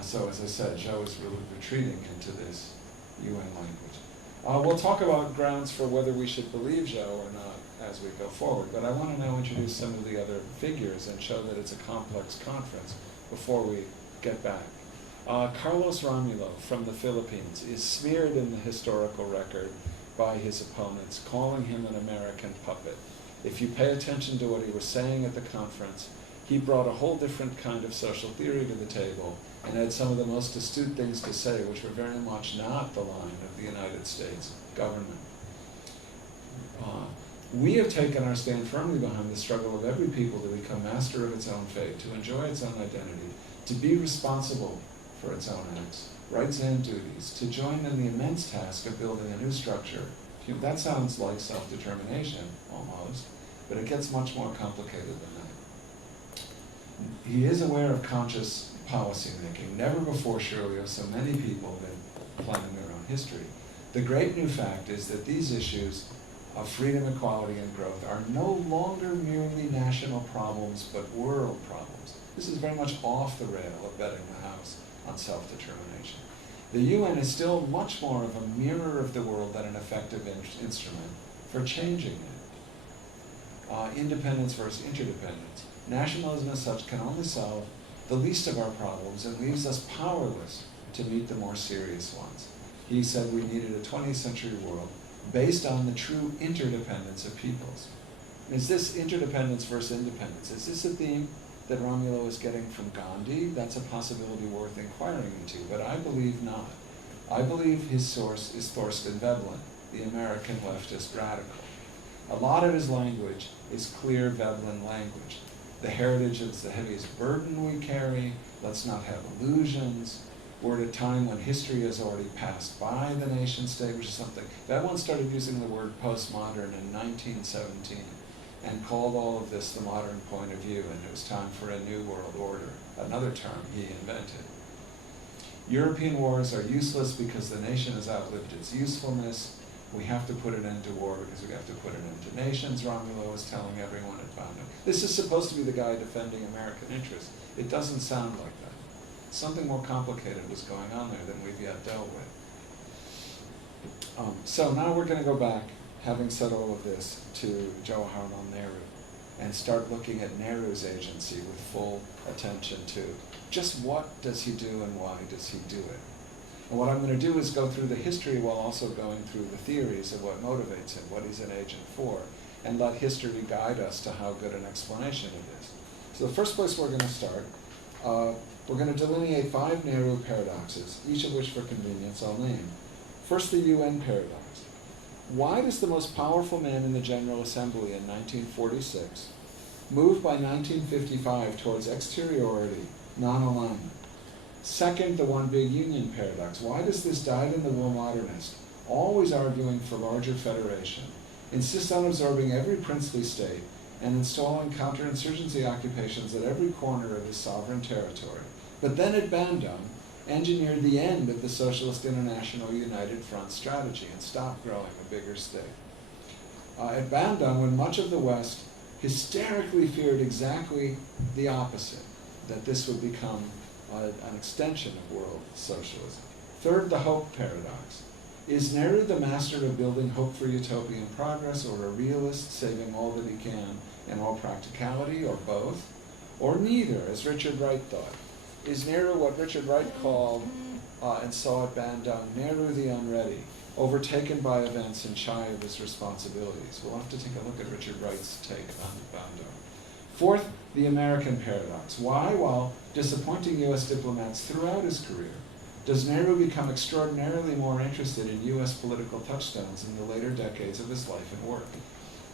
So as I said, Zhou is really retreating into this UN language. We'll talk about grounds for whether we should believe Zhou or not as we go forward, but I want to now introduce some of the other figures and show that it's a complex conference before we get back. Carlos Romulo from the Philippines is smeared in the historical record by his opponents, calling him an American puppet. If you pay attention to what he was saying at the conference, he brought a whole different kind of social theory to the table and had some of the most astute things to say, which were very much not the line of the United States government. We have taken our stand firmly behind the struggle of every people to become master of its own fate, to enjoy its own identity, to be responsible for its own acts, rights and duties, to join in the immense task of building a new structure. That sounds like self-determination, almost, but it gets much more complicated than that. He is aware of conscious policy making. Never before, surely, have so many people been planning their own history. The great new fact is that these issues of freedom, equality, and growth are no longer merely national problems, but world problems. This is very much off the rail of betting the house on self-determination. The UN is still much more of a mirror of the world than an effective instrument for changing it. Independence versus interdependence. Nationalism as such can only solve the least of our problems and leaves us powerless to meet the more serious ones. He said we needed a 20th century world based on the true interdependence of peoples. Is this interdependence versus independence? Is this a theme that Romulo is getting from Gandhi? That's a possibility worth inquiring into, but I believe not. I believe his source is Thorstein Veblen, the American leftist radical. A lot of his language is clear Veblen language. The heritage is the heaviest burden we carry. Let's not have illusions. We're at a time when history has already passed by the nation state, which is something. Veblen started using the word postmodern in 1917 and called all of this the modern point of view, and it was time for a new world order, another term he invented. European wars are useless because the nation has outlived its usefulness. We have to put an end to war because we have to put an end to nations, Romulo was telling everyone at Bandung. This is supposed to be the guy defending American interests. It doesn't sound like that. Something more complicated was going on there than we've yet dealt with. So now we're going to go back, having said all of this, to Jawaharlal Nehru and start looking at Nehru's agency with full attention to just what does he do and why does he do it. And what I'm going to do is go through the history while also going through the theories of what motivates him, what he's an agent for, and let history guide us to how good an explanation it is. So the first place we're going to start, we're going to delineate 5 Nehru paradoxes, each of which for convenience I'll name. First, the UN paradox. Why does the most powerful man in the General Assembly in 1946 move by 1955 towards exteriority, non-alignment? Second, the one big union paradox. Why does this dyed-in-the-wool modernist, always arguing for larger federation, insist on absorbing every princely state and installing counterinsurgency occupations at every corner of his sovereign territory, but then at Bandung engineered the end of the Socialist International United Front strategy and stopped growing a bigger state. At Bandung, when much of the West hysterically feared exactly the opposite, that this would become an extension of world socialism. Third, the hope paradox. Is Nehru the master of building hope for utopian progress, or a realist saving all that he can in all practicality, or both? Or neither, as Richard Wright thought? Is Nehru what Richard Wright called and saw at Bandung, Nehru the unready, overtaken by events and shy of his responsibilities? We'll have to take a look at Richard Wright's take on Bandung. Fourth, the American paradox. Why, while disappointing U.S. diplomats throughout his career, does Nehru become extraordinarily more interested in U.S. political touchstones in the later decades of his life and work?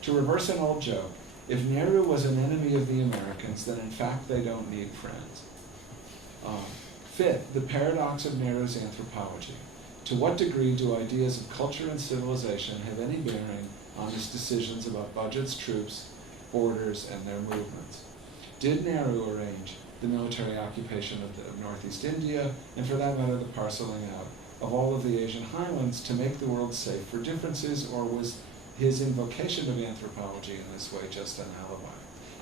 To reverse an old joke, if Nehru was an enemy of the Americans, then in fact they don't need friends. Fifth, the paradox of Nehru's anthropology. To what degree do ideas of culture and civilization have any bearing on his decisions about budgets, troops, borders, and their movements? Did Nehru arrange the military occupation of Northeast India, and for that matter the parceling out of all of the Asian highlands to make the world safe for differences, or was his invocation of anthropology in this way just an alibi?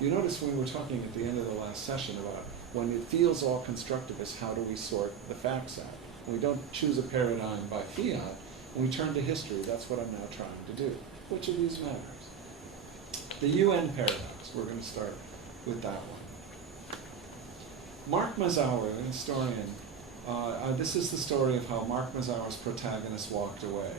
You notice when we were talking at the end of the last session about when it feels all constructivist, how do we sort the facts out? We don't choose a paradigm by fiat, when we turn to history. That's what I'm now trying to do. Which of these matters? The UN paradox, we're going to start with that one. Mark Mazower, an historian, this is the story of how Mark Mazower's protagonist walked away.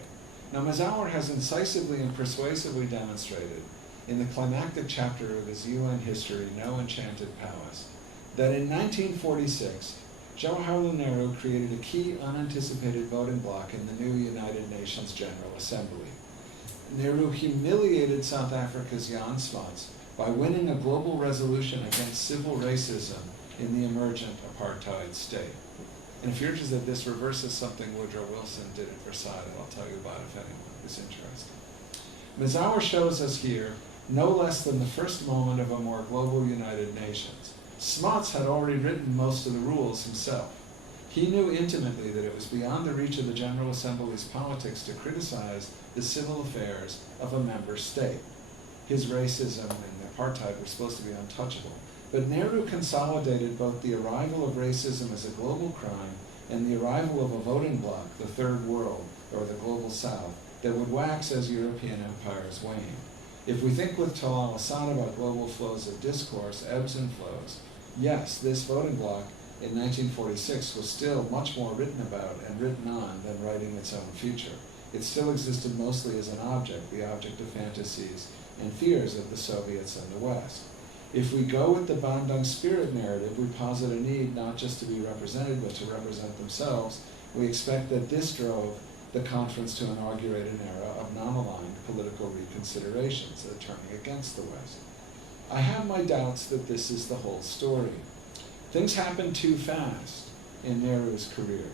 Now, Mazower has incisively and persuasively demonstrated in the climactic chapter of his UN history, No Enchanted Palace, that in 1946, Jawaharlal Nehru created a key unanticipated voting bloc in the new United Nations General Assembly. Nehru humiliated South Africa's Jan Smuts by winning a global resolution against civil racism in the emergent apartheid state. And if you're interested, this reverses something Woodrow Wilson did at Versailles that I'll tell you about if anyone is interested. Mazower shows us here no less than the first moment of a more global United Nations. Smuts had already written most of the rules himself. He knew intimately that it was beyond the reach of the General Assembly's politics to criticize the civil affairs of a member state. His racism and apartheid were supposed to be untouchable. But Nehru consolidated both the arrival of racism as a global crime and the arrival of a voting bloc, the Third World, or the Global South, that would wax as European empires waned. If we think with Talal Hassan about global flows of discourse, ebbs and flows, yes, this voting bloc in 1946 was still much more written about and written on than writing its own future. It still existed mostly as an object, the object of fantasies and fears of the Soviets and the West. If we go with the Bandung spirit narrative, we posit a need not just to be represented, but to represent themselves. We expect that this drove the conference to inaugurate an era of non-aligned political reconsiderations, turning against the West. I have my doubts that this is the whole story. Things happened too fast in Nehru's career.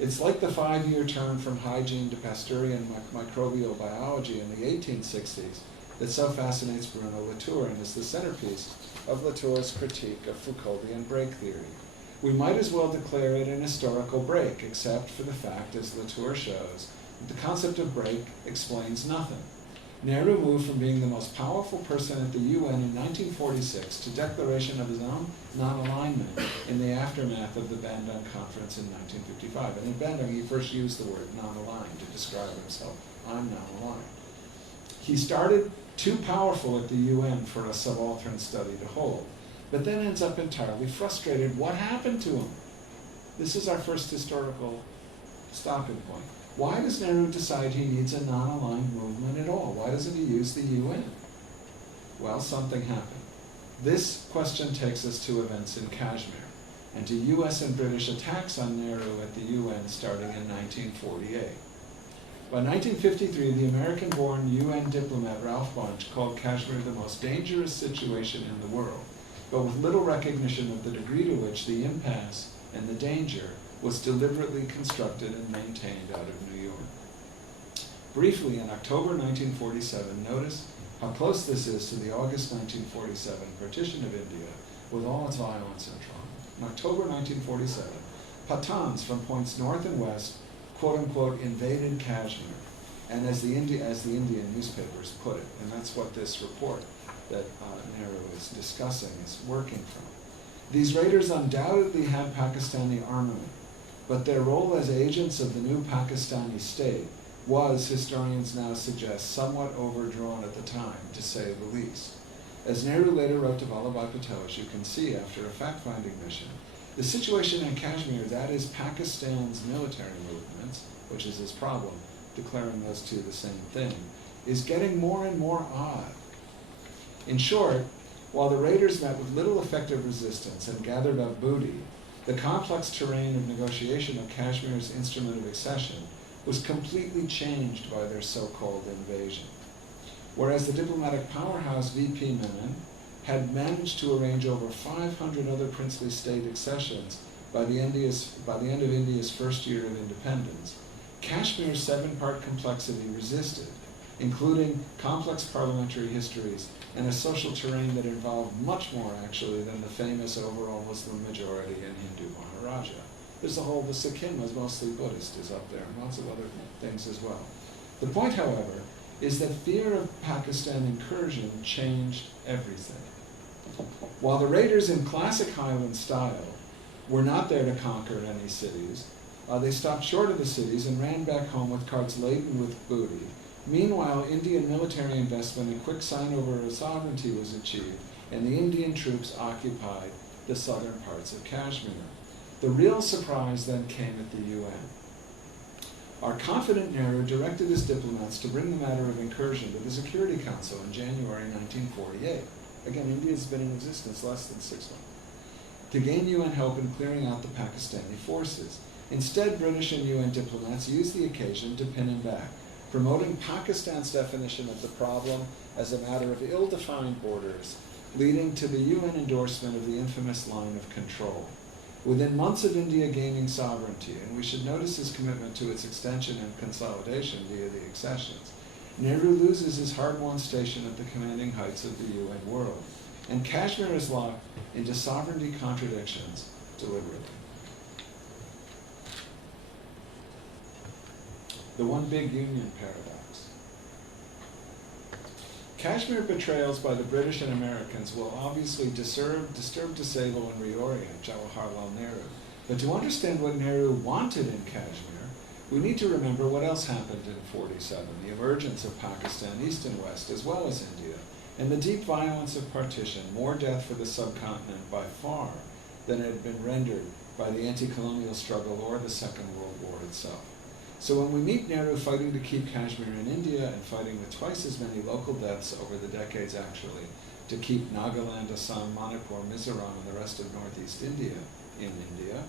It's like the 5-year turn from hygiene to Pasteurian microbial biology in the 1860s that so fascinates Bruno Latour and is the centerpiece of Latour's critique of Foucauldian break theory. We might as well declare it an historical break, except for the fact, as Latour shows, that the concept of break explains nothing. Nehru moved from being the most powerful person at the UN in 1946 to declaration of his own non-alignment in the aftermath of the Bandung Conference in 1955. And in Bandung, he first used the word non-aligned to describe himself. I'm non-aligned. He started too powerful at the UN for a subaltern study to hold, but then ends up entirely frustrated. What happened to him? This is our first historical stopping point. Why does Nehru decide he needs a non-aligned movement at all? Why doesn't he use the UN? Well, something happened. This question takes us to events in Kashmir and to US and British attacks on Nehru at the UN starting in 1948. By 1953, the American-born UN diplomat Ralph Bunche called Kashmir the most dangerous situation in the world, but with little recognition of the degree to which the impasse and the danger was deliberately constructed and maintained out of New York. Briefly, in October 1947, notice how close this is to the August 1947 partition of India with all its violence and trauma. In October 1947, Pathans from points north and west, quote unquote, invaded Kashmir, and as the Indian newspapers put it, and that's what this report that Nehru is discussing is working from. These raiders undoubtedly had Pakistani armament, but their role as agents of the new Pakistani state was, historians now suggest, somewhat overdrawn at the time, to say the least. As Nehru later wrote to Vallabhbhai Patel, as you can see after a fact-finding mission, the situation in Kashmir, that is Pakistan's military movements, which is his problem, declaring those two the same thing, is getting more and more odd. In short, while the raiders met with little effective resistance and gathered up booty, the complex terrain of negotiation of Kashmir's instrument of accession was completely changed by their so-called invasion. Whereas the diplomatic powerhouse VP Menon had managed to arrange over 500 other princely state accessions by the end of India's first year of independence, Kashmir's seven-part complexity resisted, including complex parliamentary histories and a social terrain that involved much more, actually, than the famous overall Muslim majority in Hindu Maharaja. The Sikkim was mostly Buddhist, is up there, and lots of other things as well. The point, however, is that fear of Pakistan incursion changed everything. While the raiders in classic Highland style were not there to conquer any cities, they stopped short of the cities and ran back home with carts laden with booty. Meanwhile, Indian military investment and quick sign-over of sovereignty was achieved, and the Indian troops occupied the southern parts of Kashmir. The real surprise then came at the UN. Our confident Nehru directed his diplomats to bring the matter of incursion to the Security Council in January 1948. Again, India has been in existence less than 6 months. To gain UN help in clearing out the Pakistani forces. Instead, British and UN diplomats used the occasion to pin him back, promoting Pakistan's definition of the problem as a matter of ill-defined borders, leading to the UN endorsement of the infamous line of control. Within months of India gaining sovereignty, and we should notice his commitment to its extension and consolidation via the accessions, Nehru loses his hard-won station at the commanding heights of the UN world, and Kashmir is locked into sovereignty contradictions deliberately. The one big union paradox. Kashmir betrayals by the British and Americans will obviously disturb, disable, and reorient Jawaharlal Nehru. But to understand what Nehru wanted in Kashmir, we need to remember what else happened in 47, the emergence of Pakistan, East and West, as well as India, and the deep violence of partition, more death for the subcontinent by far than had been rendered by the anti-colonial struggle or the Second World War itself. So when we meet Nehru fighting to keep Kashmir in India and fighting with twice as many local deaths over the decades actually to keep Nagaland, Assam, Manipur, Mizoram, and the rest of Northeast India in India,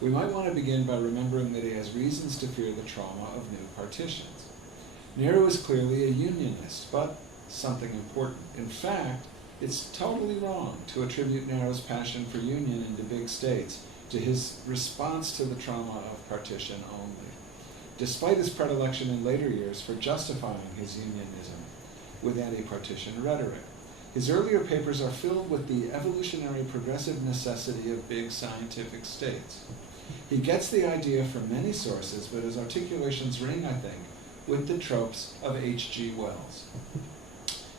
we might want to begin by remembering that he has reasons to fear the trauma of new partitions. Nehru is clearly a unionist, but something important. In fact, it's totally wrong to attribute Nehru's passion for union into big states to his response to the trauma of partition only, despite his predilection in later years for justifying his unionism with anti-partition rhetoric. His earlier papers are filled with the evolutionary progressive necessity of big scientific states. He gets the idea from many sources, but his articulations ring, I think, with the tropes of H.G. Wells.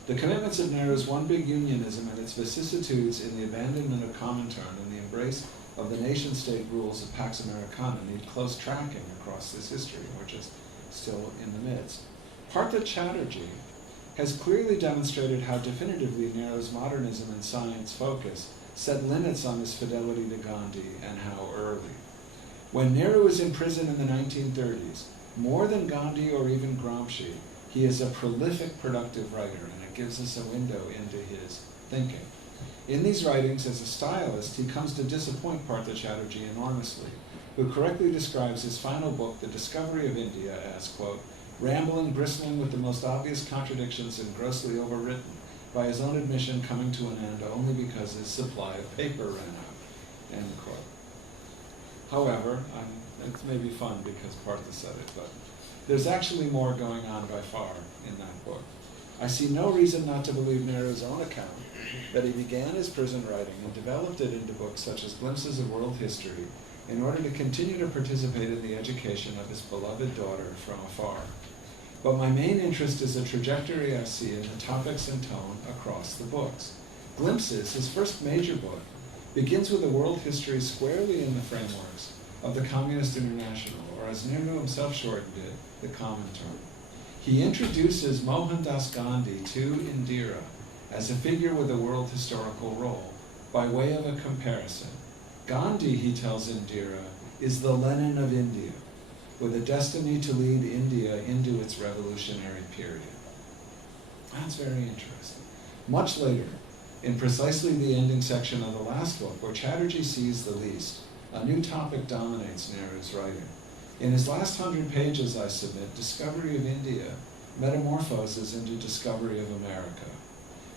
The commitments of Nehru's one big unionism and its vicissitudes in the abandonment of Comintern and the embrace of the nation-state rules of Pax Americana need close tracking across this history, which is still in the midst. Partha Chatterjee has clearly demonstrated how definitively Nehru's modernism and science focus set limits on his fidelity to Gandhi, and how early. When Nehru is in prison in the 1930s, more than Gandhi or even Gramsci, he is a prolific, productive writer, and it gives us a window into his thinking. In these writings, as a stylist, he comes to disappoint Partha Chatterjee enormously, who correctly describes his final book, The Discovery of India, as, quote, rambling, bristling with the most obvious contradictions and grossly overwritten, by his own admission coming to an end only because his supply of paper ran out, end quote. However, it's maybe fun because Partha said it, but there's actually more going on by far in that book. I see no reason not to believe Nehru's own account that he began his prison writing and developed it into books such as Glimpses of World History in order to continue to participate in the education of his beloved daughter from afar. But my main interest is the trajectory I see in the topics and tone across the books. Glimpses, his first major book, begins with a world history squarely in the frameworks of the Communist International, or as Nehru himself shortened it, the Comintern. He introduces Mohandas Gandhi to Indira as a figure with a world historical role, by way of a comparison. Gandhi, he tells Indira, is the Lenin of India, with a destiny to lead India into its revolutionary period. That's very interesting. Much later, in precisely the ending section of the last book, where Chatterjee sees the least, a new topic dominates Nehru's writing. In his last 100 pages, I submit, Discovery of India metamorphoses into Discovery of America.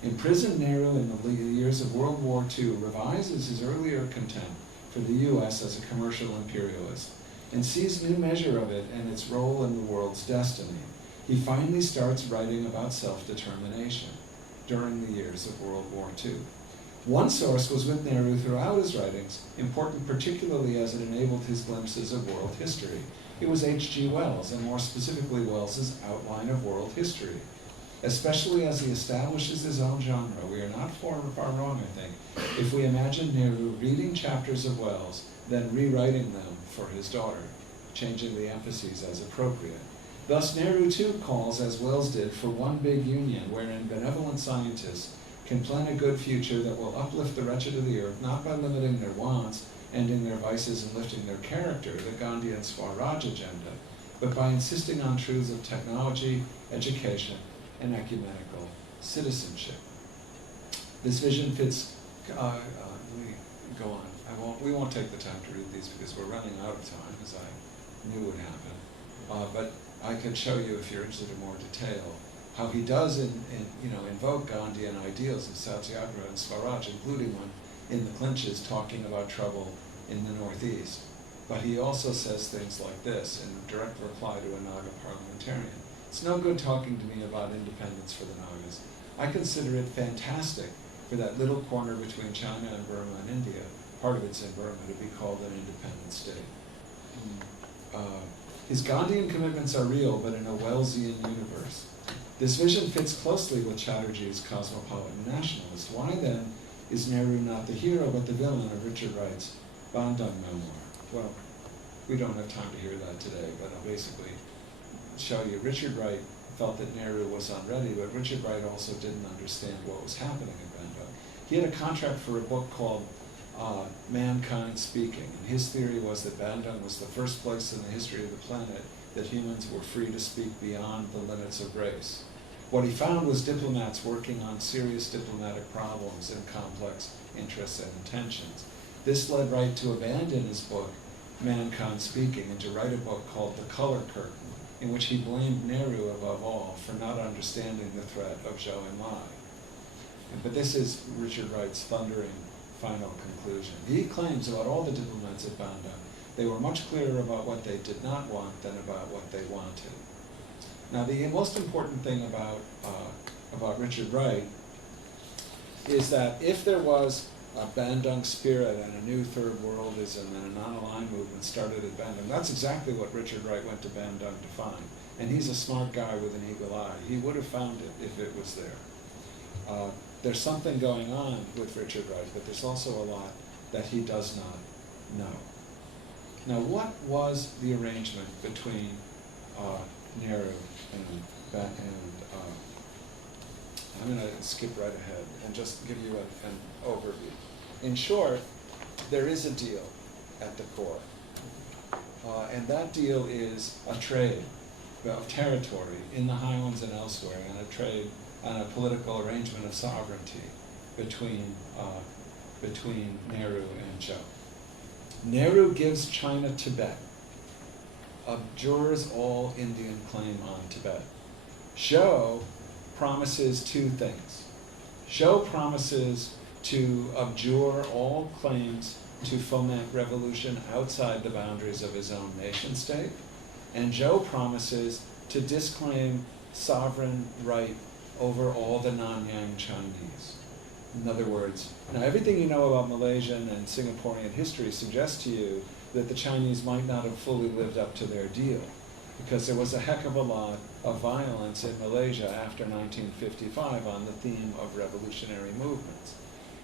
Imprisoned, Nehru in the years of World War II revises his earlier contempt for the U.S. as a commercial imperialist and sees new measure of it and its role in the world's destiny. He finally starts writing about self-determination during the years of World War II. One source was with Nehru throughout his writings, important particularly as it enabled his glimpses of world history. It was H.G. Wells, and more specifically Wells's Outline of World History. Especially as he establishes his own genre, we are not far wrong, I think, if we imagine Nehru reading chapters of Wells, then rewriting them for his daughter, changing the emphases as appropriate. Thus, Nehru too calls, as Wells did, for one big union wherein benevolent scientists can plan a good future that will uplift the wretched of the earth, not by limiting their wants, ending their vices, and lifting their character, the Gandhian Swaraj agenda, but by insisting on truths of technology, education, and ecumenical citizenship. This vision fits, let me go on. We won't take the time to read these because we're running out of time, as I knew would happen. But I can show you, if you're interested in more detail, how he does invoke Gandhian ideals of Satyagraha and Swaraj, including one in the clinches talking about trouble in the Northeast. But he also says things like this in direct reply to a Naga parliamentarian. It's no good talking to me about independence for the Nagas. I consider it fantastic for that little corner between China and Burma and India, part of it's in Burma, to be called an independent state. His Gandhian commitments are real, but in a Wellesian universe. This vision fits closely with Chatterjee's cosmopolitan nationalist. Why then is Nehru not the hero but the villain of Richard Wright's Bandung memoir? Well, we don't have time to hear that today, but I'll basically show you. Richard Wright felt that Nehru was unready, but Richard Wright also didn't understand what was happening in Bandung. He had a contract for a book called Mankind Speaking, and his theory was that Bandung was the first place in the history of the planet that humans were free to speak beyond the limits of race. What he found was diplomats working on serious diplomatic problems and complex interests and intentions. This led Wright to abandon his book, Mankind Speaking, and to write a book called The Color Curtain, in which he blamed Nehru above all for not understanding the threat of Zhou Enlai. But this is Richard Wright's thundering final conclusion. He claims about all the diplomats at Bandung, they were much clearer about what they did not want than about what they wanted. Now, the most important thing about Richard Wright is that if there was a Bandung spirit and a new third worldism and a non-aligned movement started at Bandung, that's exactly what Richard Wright went to Bandung to find. And he's a smart guy with an eagle eye. He would have found it if it was there. There's something going on with Richard Wright, but there's also a lot that he does not know. Now, what was the arrangement between Nehru and I'm going to skip right ahead and just give you an overview. In short, there is a deal at the core, and that deal is a trade of territory in the highlands and elsewhere, and a trade and a political arrangement of sovereignty between Nehru and Zhou. Nehru gives China Tibet, abjures all Indian claim on Tibet. Zhou promises two things. Zhou promises to abjure all claims to foment revolution outside the boundaries of his own nation state, and Zhou promises to disclaim sovereign right over all the non-Yang Chinese. In other words, now everything you know about Malaysian and Singaporean history suggests to you that the Chinese might not have fully lived up to their deal, because there was a heck of a lot of violence in Malaysia after 1955 on the theme of revolutionary movements.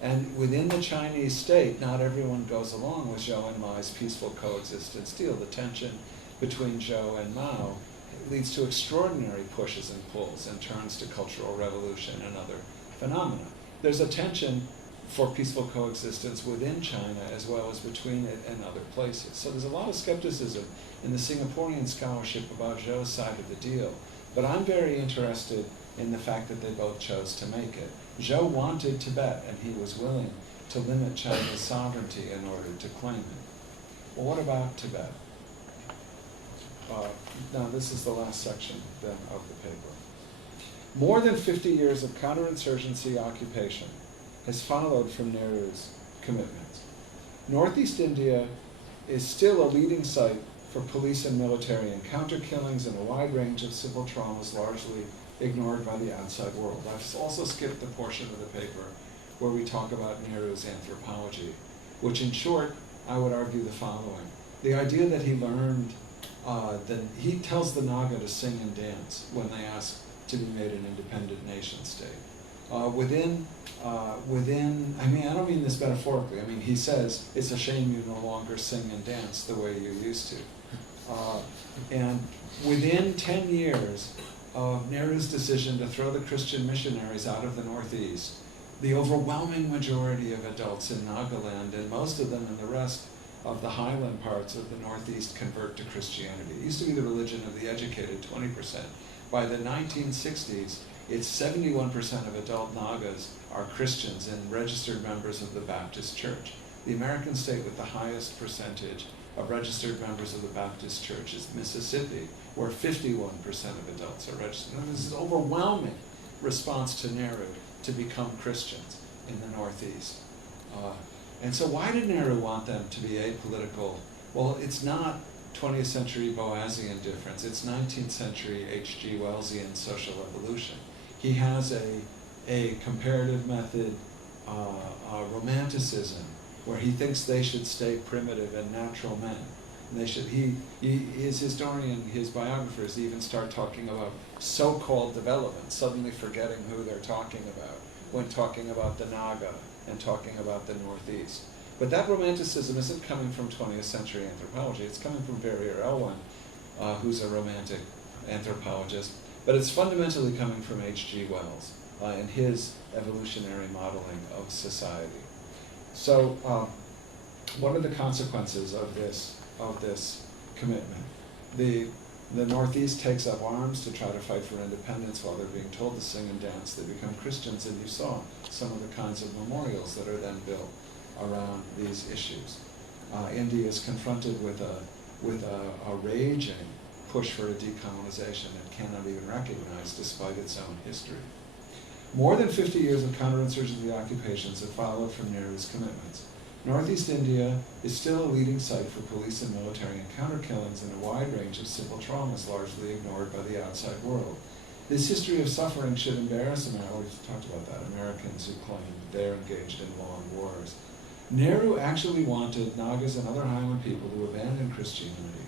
And within the Chinese state, not everyone goes along with Zhou and Mai's peaceful coexistence deal. The tension between Zhou and Mao leads to extraordinary pushes and pulls and turns to cultural revolution and other phenomena. There's a tension for peaceful coexistence within China as well as between it and other places. So there's a lot of skepticism in the Singaporean scholarship about Zhou's side of the deal. But I'm very interested in the fact that they both chose to make it. Zhou wanted Tibet, and he was willing to limit China's sovereignty in order to claim it. Well, what about Tibet? Now, this is the last section then of the paper. More than 50 years of counterinsurgency occupation has followed from Nehru's commitments. Northeast India is still a leading site for police and military encounter killings and a wide range of civil traumas largely ignored by the outside world. I've also skipped the portion of the paper where we talk about Nehru's anthropology, which in short, I would argue the following. The idea that he learned, that he tells the Naga to sing and dance when they ask to be made an independent nation state. I mean, I don't mean this metaphorically. I mean, he says, it's a shame you no longer sing and dance the way you used to. And within 10 years of Nehru's decision to throw the Christian missionaries out of the Northeast, the overwhelming majority of adults in Nagaland, and most of them in the rest of the highland parts of the Northeast, convert to Christianity. It used to be the religion of the educated, 20%. By the 1960s, it's 71% of adult Nagas are Christians and registered members of the Baptist Church. The American state with the highest percentage of registered members of the Baptist Church is Mississippi, where 51% of adults are registered. And this is an overwhelming response to Nehru to become Christians in the Northeast. And so why did Nehru want them to be apolitical? Well, it's not 20th century Boasian difference, it's 19th century H.G. Wellsian social evolution. He has a comparative method, romanticism, where he thinks they should stay primitive and natural men. And they should, his historian, his biographers even start talking about so-called development, suddenly forgetting who they're talking about when talking about the Naga and talking about the Northeast. But that romanticism isn't coming from 20th century anthropology, it's coming from Verrier Elwin, who's a romantic anthropologist, but it's fundamentally coming from H.G. Wells and his evolutionary modeling of society. So, what are the consequences of this commitment? The Northeast takes up arms to try to fight for independence while they're being told to sing and dance. They become Christians, and you saw some of the kinds of memorials that are then built around these issues. India is confronted with a raging push for a decolonization it cannot even recognize despite its own history. More than 50 years of counterinsurgency occupations have followed from Nehru's commitments. Northeast India is still a leading site for police and military encounter killings and a wide range of civil traumas largely ignored by the outside world. This history of suffering should embarrass Americans, we've talked about that, Americans who claim they're engaged in long wars. Nehru actually wanted Nagas and other highland people to abandon Christianity.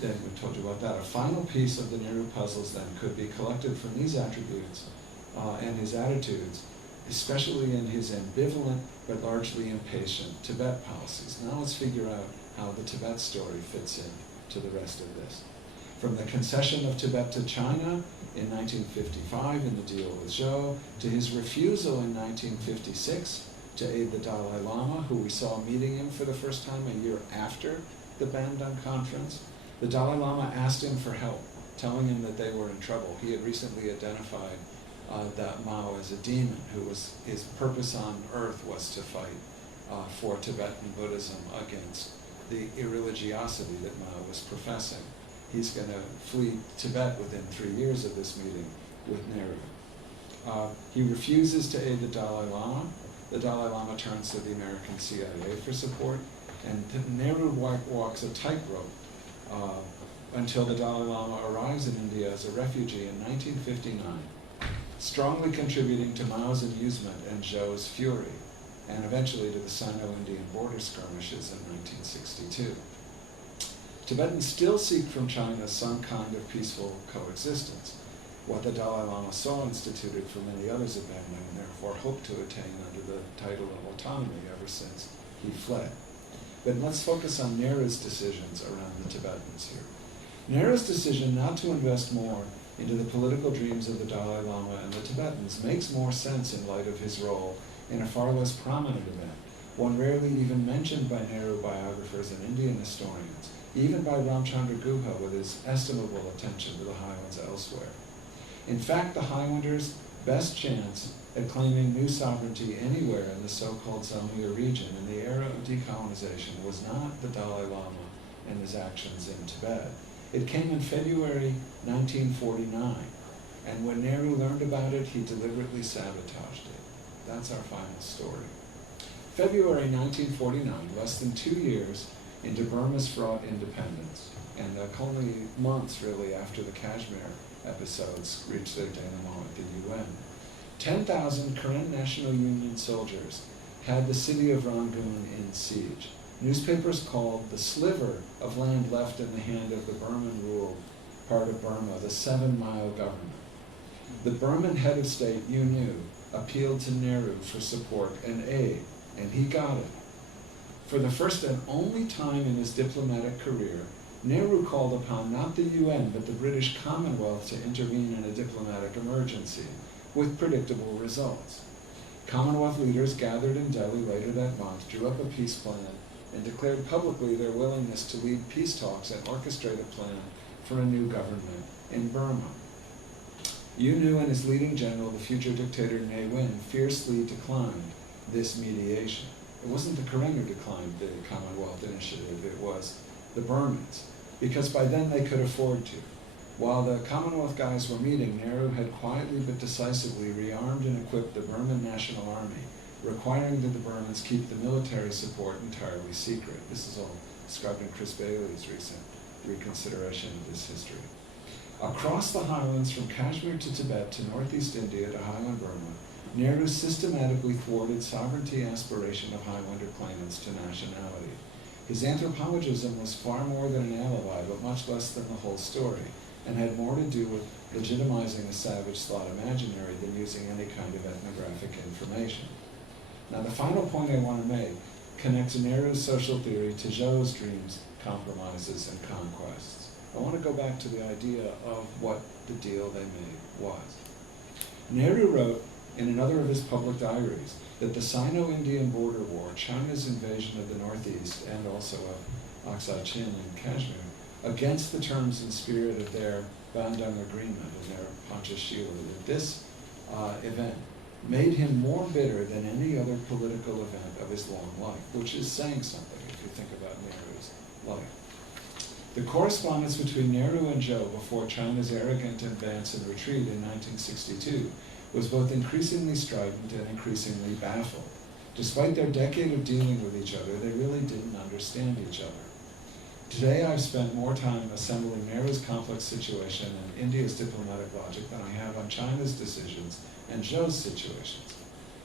Then we told you about that. A final piece of the Nehru puzzles then could be collected from these attributes and his attitudes, especially in his ambivalent but largely impatient Tibet policies. Now let's figure out how the Tibet story fits in to the rest of this. From the concession of Tibet to China in 1955 in the deal with Zhou, to his refusal in 1956 to aid the Dalai Lama, who we saw meeting him for the first time a year after the Bandung conference. The Dalai Lama asked him for help, telling him that they were in trouble. He had recently identified that Mao as a demon, his purpose on earth was to fight for Tibetan Buddhism against the irreligiosity that Mao was professing. He's going to flee Tibet within 3 years of this meeting with Nehru. He refuses to aid the Dalai Lama. The Dalai Lama turns to the American CIA for support, and Nehru walks a tightrope until the Dalai Lama arrives in India as a refugee in 1959, strongly contributing to Mao's amusement and Zhou's fury. and eventually to the Sino-Indian border skirmishes in 1962. Tibetans still seek from China some kind of peaceful coexistence, what the Dalai Lama saw instituted for many others of Bandung and therefore hoped to attain under the title of autonomy ever since he fled. But let's focus on Nehru's decisions around the Tibetans here. Nehru's decision not to invest more into the political dreams of the Dalai Lama and the Tibetans makes more sense in light of his role in a far less prominent event, one rarely even mentioned by Nehru biographers and Indian historians, even by Ramchandra Guha with his estimable attention to the highlands elsewhere. In fact, the Highlanders' best chance at claiming new sovereignty anywhere in the so-called Zamia region in the era of decolonization was not the Dalai Lama and his actions in Tibet. It came in February 1949, and when Nehru learned about it, he deliberately sabotaged it. That's our final story. February 1949, less than 2 years into Burma's fraught independence, and only months really after the Kashmir episodes reached their denouement at the UN. 10,000 Karen National Union soldiers had the city of Rangoon in siege. Newspapers called the sliver of land left in the hand of the Burman-ruled part of Burma the 7-mile government. The Burman head of state, U Nu, appealed to Nehru for support and aid, and he got it. For the first and only time in his diplomatic career, Nehru called upon not the UN but the British Commonwealth to intervene in a diplomatic emergency, with predictable results. Commonwealth leaders gathered in Delhi later that month, drew up a peace plan, and declared publicly their willingness to lead peace talks and orchestrate a plan for a new government in Burma. U Nu and his leading general, the future dictator Ne Win, fiercely declined this mediation. It wasn't the Karen who declined the Commonwealth initiative, it was the Burmans, because by then they could afford to. While the Commonwealth guys were meeting, Nehru had quietly but decisively rearmed and equipped the Burman National Army, requiring that the Burmans keep the military support entirely secret. This is all described in Chris Bailey's recent reconsideration of this history. Across the highlands from Kashmir to Tibet to northeast India to Highland Burma, Nehru systematically thwarted sovereignty aspiration of Highlander claimants to nationality. His anthropologism was far more than an alibi, but much less than the whole story, and had more to do with legitimizing a savage thought imaginary than using any kind of ethnographic information. Now, the final point I want to make connects Nehru's social theory to Zhou's dreams, compromises, and conquests. I want to go back to the idea of what the deal they made was. Nehru wrote in another of his public diaries that the Sino-Indian border war, China's invasion of the Northeast and also of Aksai Chin in Kashmir, against the terms and spirit of their Bandung Agreement and their Panchashila, that this event made him more bitter than any other political event of his long life, which is saying something if you think about Nehru's life. The correspondence between Nehru and Zhou before China's arrogant advance and retreat in 1962 was both increasingly strident and increasingly baffled. Despite their decade of dealing with each other, they really didn't understand each other. Today I've spent more time assembling Nehru's complex situation and India's diplomatic logic than I have on China's decisions and Zhou's situations.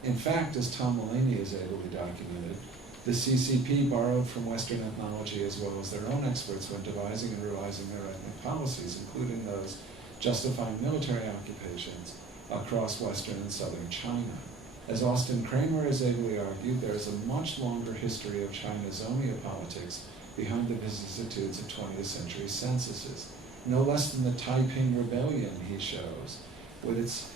In fact, as Tom Mulaney has ably documented, the CCP borrowed from Western ethnology as well as their own experts when devising and revising their ethnic policies, including those justifying military occupations across Western and Southern China. As Austin Kramer has ably argued, there is a much longer history of China's Zomia politics behind the vicissitudes of 20th century censuses. No less than the Taiping Rebellion, he shows, with its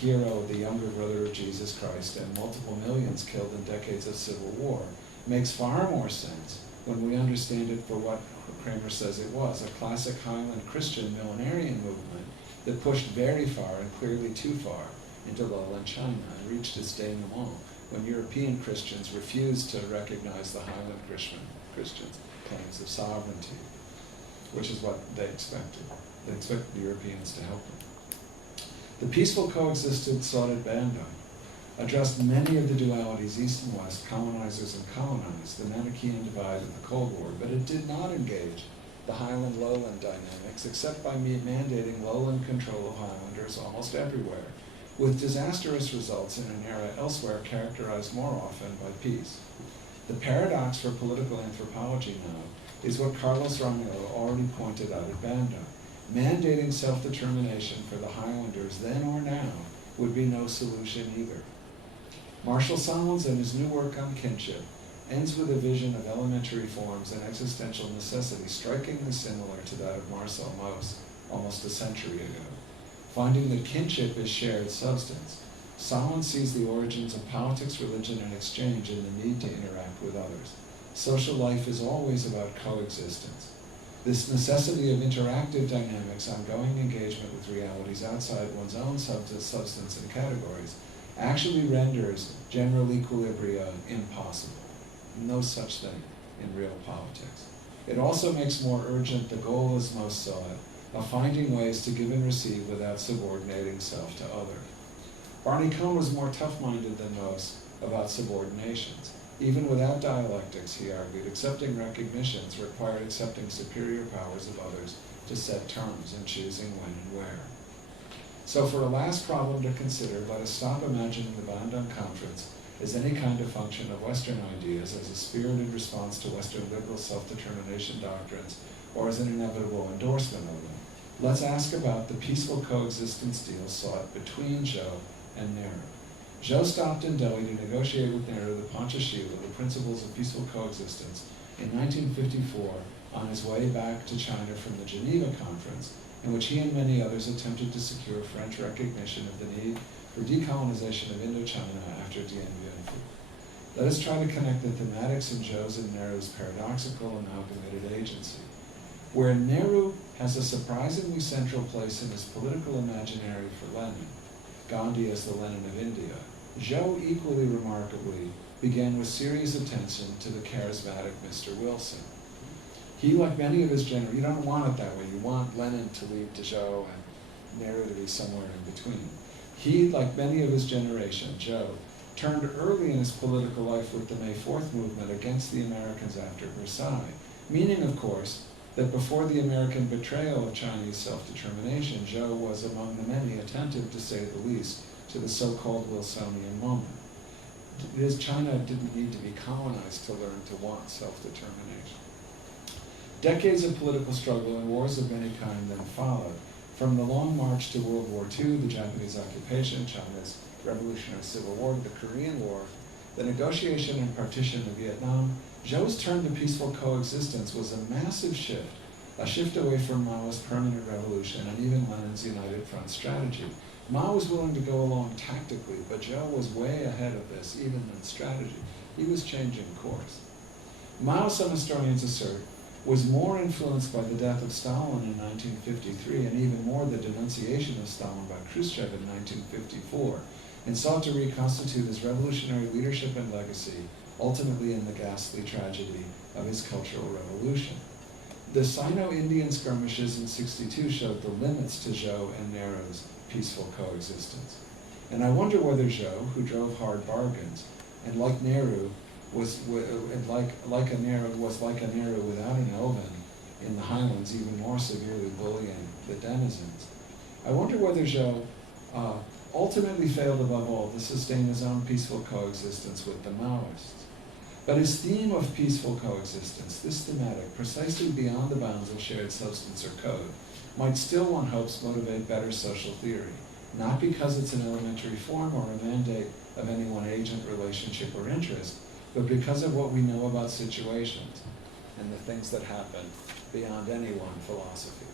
hero, the younger brother of Jesus Christ, and multiple millions killed in decades of civil war, makes far more sense when we understand it for what Kramer says it was, a classic Highland Christian millenarian movement that pushed very far and clearly too far into lowland China and reached its denouement when European Christians refused to recognize the Highland Christians' claims of sovereignty, which is what they expected. They expected the Europeans to help them. The peaceful coexistence sought at Bandung addressed many of the dualities east and west, colonizers and colonized, the Manichaean divide of the Cold War, but it did not engage the Highland-lowland dynamics except by mandating lowland control of Highlanders almost everywhere, with disastrous results in an era elsewhere characterized more often by peace. The paradox for political anthropology now is what Carlos Romero already pointed out at Bandung. Mandating self-determination for the Highlanders then or now would be no solution either. Marshall Solons and his new work on kinship ends with a vision of elementary forms and existential necessity strikingly similar to that of Marcel Mauss almost a century ago. Finding that kinship is shared substance, Solons sees the origins of politics, religion, and exchange in the need to interact with others. Social life is always about coexistence. This necessity of interactive dynamics, ongoing engagement with realities outside one's own substance and categories, actually renders general equilibria impossible. No such thing in real politics. It also makes more urgent the goal as most saw it, of finding ways to give and receive without subordinating self to other. Barney Cohn was more tough-minded than most about subordinations. Even without dialectics, he argued, accepting recognitions required accepting superior powers of others to set terms and choosing when and where. So for a last problem to consider, let us stop imagining the Bandung Conference as any kind of function of Western ideas, as a spirited response to Western liberal self-determination doctrines, or as an inevitable endorsement of them. Let's ask about the peaceful coexistence deal sought between Zhou and Nehru. Zhou stopped in Delhi to negotiate with Nehru the Panchashila, the principles of peaceful coexistence, in 1954 on his way back to China from the Geneva Conference, in which he and many others attempted to secure French recognition of the need for decolonization of Indochina after Dien Bien Phu. Let us try to connect the thematics in Zhou's and Nehru's paradoxical amalgamated agency. Where Nehru has a surprisingly central place in his political imaginary for Lenin, Gandhi as the Lenin of India, Zhou equally remarkably began with serious attention to the charismatic Mr. Wilson. He, like many of his generation, you don't want it that way. You want Lenin to lead to Zhou and Nehru to be somewhere in between. He, like many of his generation, Zhou, turned early in his political life with the May 4th movement against the Americans after Versailles, meaning, of course, that before the American betrayal of Chinese self-determination, Zhou was among the many attentive, to say the least, to the so-called Wilsonian moment. China didn't need to be colonized to learn to want self-determination. Decades of political struggle and wars of many kinds then followed. From the long march to World War II, the Japanese occupation, China's Revolutionary Civil War, the Korean War, the negotiation and partition of Vietnam, Zhou's turn to peaceful coexistence was a massive shift, a shift away from Mao's permanent revolution and even Lenin's United Front strategy. Mao was willing to go along tactically, but Zhou was way ahead of this, even in strategy. He was changing course. Mao, some historians assert, was more influenced by the death of Stalin in 1953 and even more the denunciation of Stalin by Khrushchev in 1954, and sought to reconstitute his revolutionary leadership and legacy, ultimately in the ghastly tragedy of his Cultural Revolution. The Sino-Indian skirmishes in '62 showed the limits to Zhou and Nehru's peaceful coexistence. And I wonder whether Zhou, who drove hard bargains, and like Nehru, was like a Nehru without an Elvin in the Highlands, even more severely bullying the denizens. I wonder whether Zhou ultimately failed above all to sustain his own peaceful coexistence with the Maoists. But his theme of peaceful coexistence, this thematic, precisely beyond the bounds of shared substance or code, might still, one hopes, motivate better social theory, not because it's an elementary form or a mandate of any one agent, relationship, or interest, but because of what we know about situations and the things that happen beyond any one philosophy.